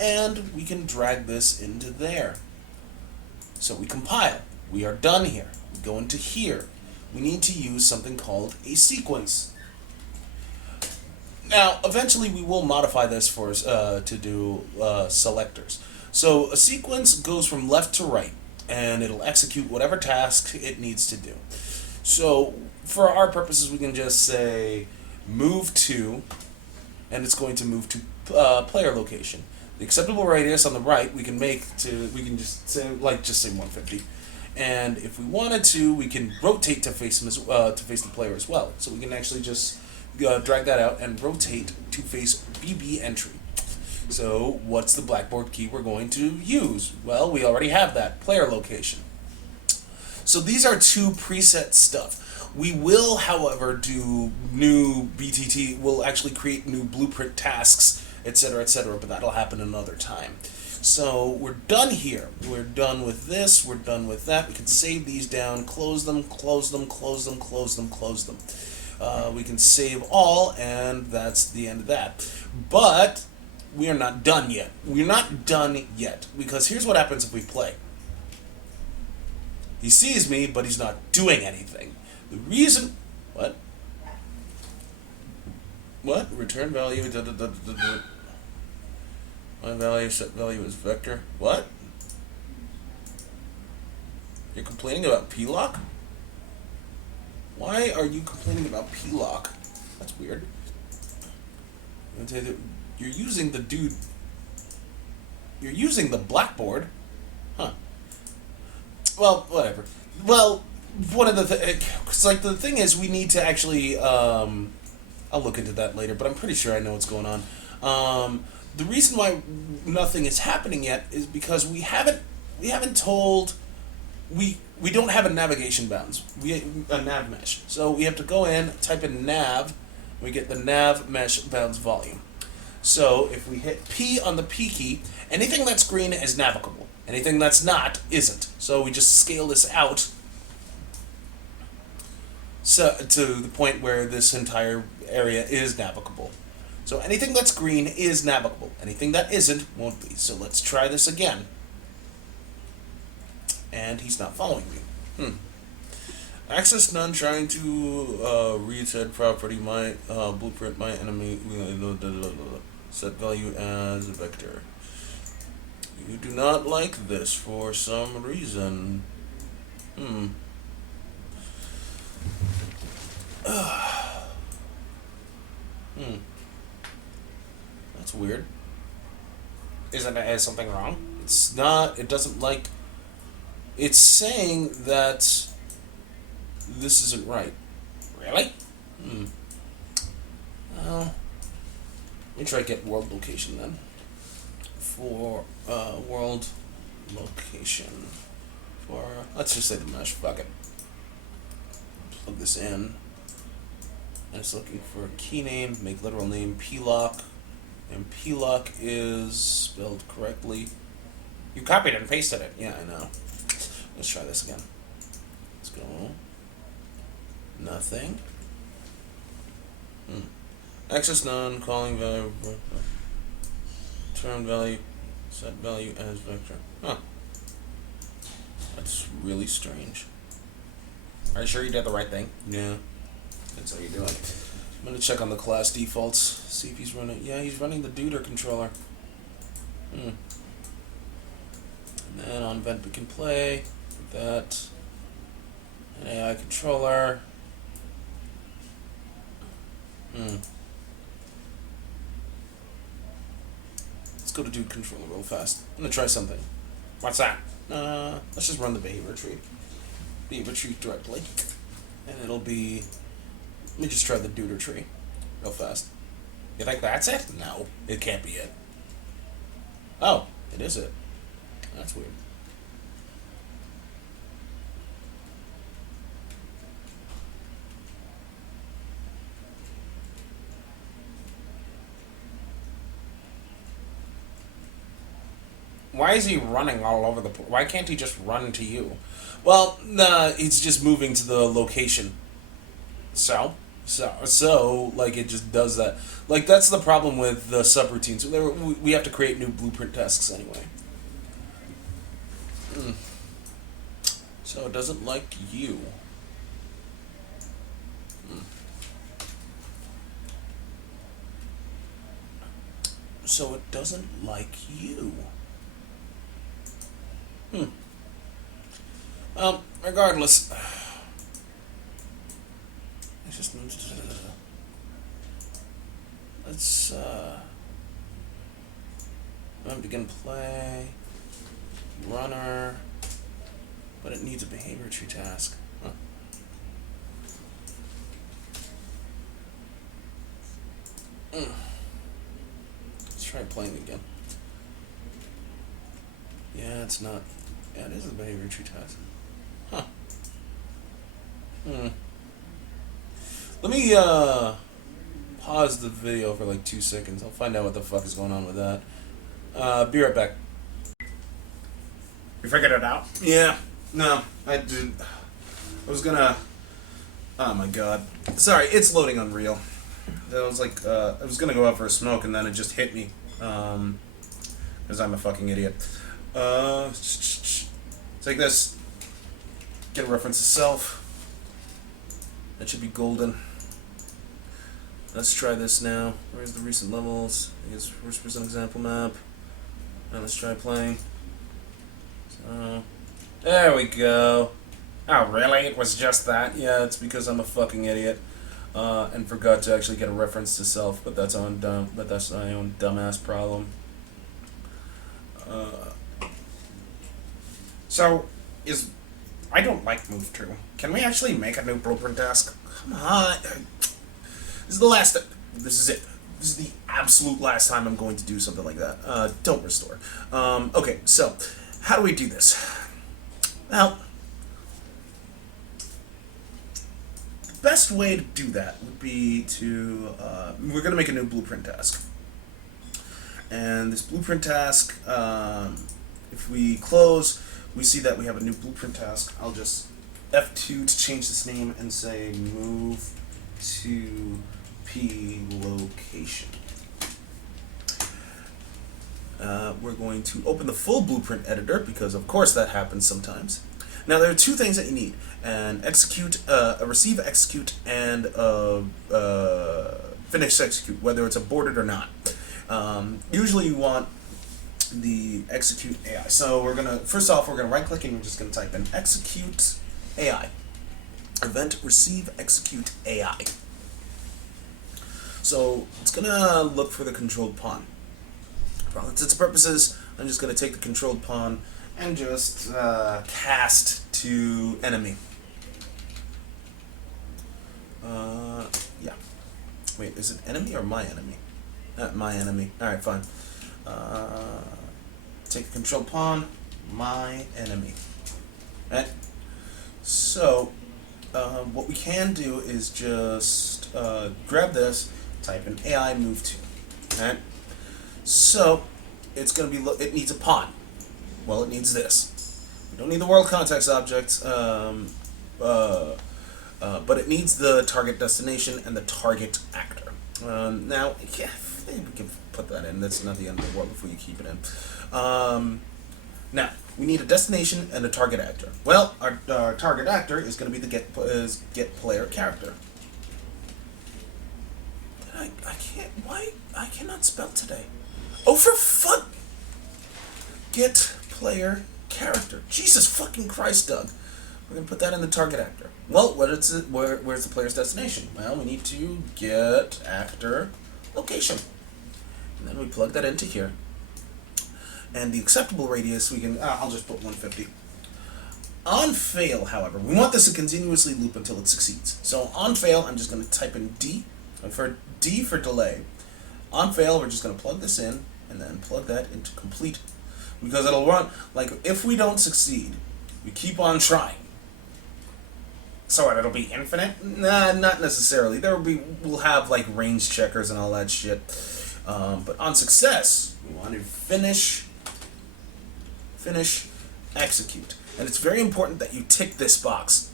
And we can drag this into there. So we compile. We are done here. We go into here. We need to use something called a sequence. Now, eventually we will modify this to do selectors. So a sequence goes from left to right, and it'll execute whatever task it needs to do. So for our purposes, we can just say move to, and it's going to move to player location. The acceptable radius on the right we can just say 150, and if we wanted to, we can rotate to face the player as well. So we can actually just drag that out and rotate to face BB entry. So what's the Blackboard key we're going to use? Well, we already have that, player location. So these are two preset stuff. We will, however, do new BTT, we'll actually create new blueprint tasks, etc., but that'll happen another time. So we're done here. We're done with this, we're done with that. We can save these down, close them, close them, close them, close them, close them. We can save all, and that's the end of that. But we are not done yet. We're not done yet, because here's what happens if we play. He sees me, but he's not doing anything. The reason... What? What? Return value. My value, set value is vector. What? You're complaining about plock? Why are you complaining about plock? That's weird. You're using the dude. You're using the blackboard. Huh. Well, whatever. Well, one of the the thing is, we need to actually. I'll look into that later, but I'm pretty sure I know what's going on. The reason why nothing is happening yet is because we haven't told. We don't have a navigation bounds. A nav mesh. So we have to go in, type in nav, we get the nav mesh bounds volume. So if we hit P on the P key, anything that's green is navigable. Anything that's not isn't. So we just scale this out to the point where this entire area is navigable. So anything that's green is navigable. Anything that isn't won't be. So let's try this again. And he's not following me. Access none, trying to read said property, my blueprint, my enemy, set value as a vector. You do not like this for some reason. That's weird. Is something wrong? It's not, it doesn't like, it's saying that this isn't right. Really? Well, let me try get world location then. For world location. For, let's just say the mesh, fuck it. Plug this in. And it's looking for a key name, make literal name plock. And plock is spelled correctly. You copied and pasted it. Yeah, I know. Let's try this again. Let's go. Nothing. Access none, calling value, term value, set value as vector. Huh. That's really strange. Are you sure you did the right thing? Yeah. That's how you do it. I'm gonna check on the class defaults, see if he's running. Yeah, he's running the duder controller. And then on event we can play that. An AI controller. Let's go to dude controller real fast. I'm gonna try something. What's that? Let's just run the behavior tree. Behavior tree directly. And it'll be. Let me just try the duder tree real fast. You think that's it? No, it can't be it. Oh, it is it. That's weird. Why is he running all over the place? Why can't he just run to you? Well, nah, it's just moving to the location. So? So, like, it just does that. Like, that's the problem with the subroutines. We have to create new blueprint tasks anyway. So it doesn't like you. So it doesn't like you. Regardless. It's just... Let's, begin play. Runner. But it needs a behavior tree task. Huh. Let's try playing again. Yeah, it's not. Yeah, it is a behavior tree task. Huh. Let me pause the video for like 2 seconds. I'll find out what the fuck is going on with that. Be right back. You figured it out? Yeah. No, I did. I was gonna. Oh my god. Sorry, it's loading Unreal. I was like, I was gonna go out for a smoke and then it just hit me. Because I'm a fucking idiot. Take this. Get a reference to self. That should be golden. Let's try this now. Where's the recent levels? I guess first person example map. Now let's try playing. So, there we go. Oh, really? It was just that? Yeah, it's because I'm a fucking idiot. And forgot to actually get a reference to self, but that's my own dumbass problem. So, I don't like Move 2. Can we actually make a new blueprint task? Come on. This is the last. This is it. This is the absolute last time I'm going to do something like that. Don't restore. Okay, so how do we do this? Well, the best way to do that would be to we're going to make a new blueprint task, and this blueprint task, if we close, we see that we have a new blueprint task. I'll just F2 to change this name and say move to P location. We're going to open the full blueprint editor because of course that happens sometimes. Now there are two things that you need: an execute, a receive execute, and a finish execute, whether it's aborted or not. Usually you want the execute AI. So we're gonna right click and we're just gonna type in execute AI. Event receive execute AI. So it's gonna look for the controlled pawn. For all intents and purposes, I'm just gonna take the controlled pawn and just cast to enemy. Yeah. Wait, is it enemy or my enemy? My enemy. Alright, fine. Take the control pawn, my enemy. Right? So, what we can do is just grab this, type in AI move to. Right? So, it's going to be, it needs a pawn. Well, it needs this. We don't need the world context object, but it needs the target destination and the target actor. Now, yeah, we can put that in. That's not the end of the world before you keep it in. Now, we need a destination and a target actor. Well, our target actor is going to be the get player character. I can't. Why? I cannot spell today. Oh, for fuck! Get player character. Jesus fucking Christ, Doug. We're going to put that in the target actor. Well, where's the player's destination? Well, we need to get actor location. And then we plug that into here. And the acceptable radius, we can, I'll just put 150. On fail, however, we want this to continuously loop until it succeeds. So on fail, I'm just going to type in D, for D for delay. On fail, we're just going to plug this in, and then plug that into complete. Because it'll run, like, if we don't succeed, we keep on trying. So it'll be infinite? Nah, not necessarily. We'll have, like, range checkers and all that shit. But on success, we want to finish, execute. And it's very important that you tick this box.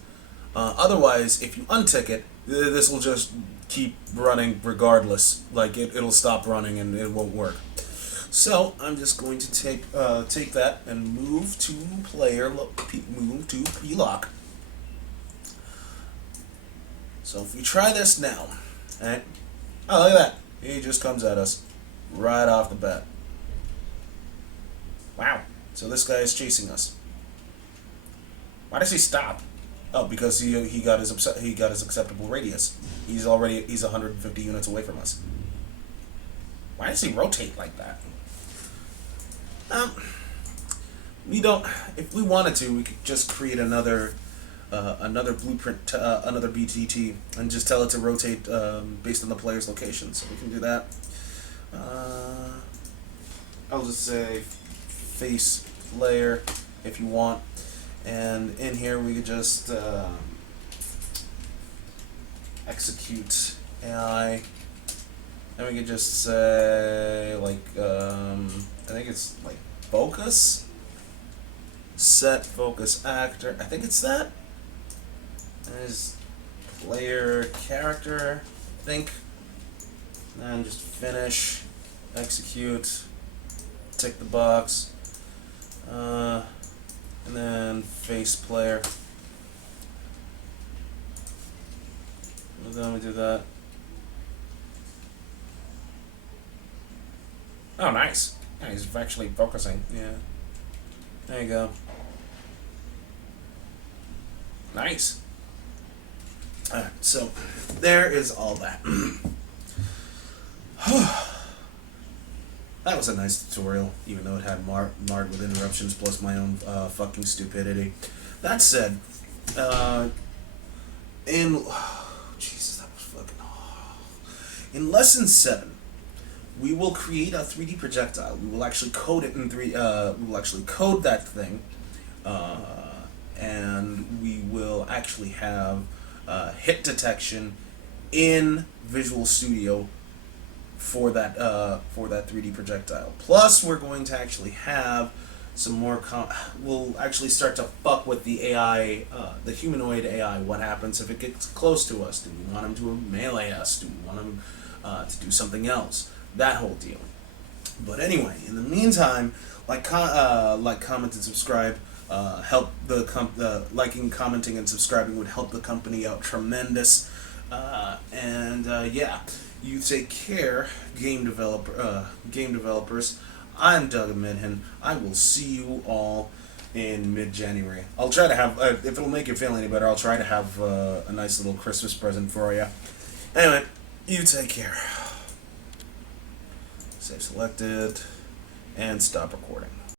Otherwise, if you untick it, this will just keep running regardless. Like, it'll stop running and it won't work. So, I'm just going to take that and move to move to P-lock. So if we try this now, alright? Oh, look at that. He just comes at us right off the bat. Wow. So this guy is chasing us. Why does he stop? Oh, because he got his acceptable radius. He's 150 units away from us. Why does he rotate like that? We don't. If we wanted to, we could just create another blueprint, another BTT, and just tell it to rotate based on the player's location. So we can do that. I'll just say face player if you want, and in here we could just execute AI, and we could just say like I think it's like focus, set focus actor. I think it's that. There's player character, I think. And just finish, execute, tick the box, and then face player. And then we do that. Oh, nice. Yeah, he's actually focusing. Yeah. There you go. Nice. Alright, so there is all that. That was a nice tutorial, even though it had marred with interruptions plus my own fucking stupidity. That said, Jesus, that was fucking. In lesson 7, we will create a 3D projectile. We will actually code it in we will actually code that thing, and we will actually have hit detection in Visual Studio for that 3D projectile. Plus, we're going to actually have some more. We'll actually start to fuck with the AI, the humanoid AI. What happens if it gets close to us? Do we want him to melee us? Do we want him to do something else? That whole deal. But anyway, in the meantime, like, comment, and subscribe. Help the liking, commenting, and subscribing would help the company out tremendous. Yeah, you take care, game developers. I'm Doug Midhen. I will see you all in mid-January. I'll try to have, if it'll make you feel any better, I'll try to have a nice little Christmas present for you. Anyway, you take care. Save selected, and stop recording.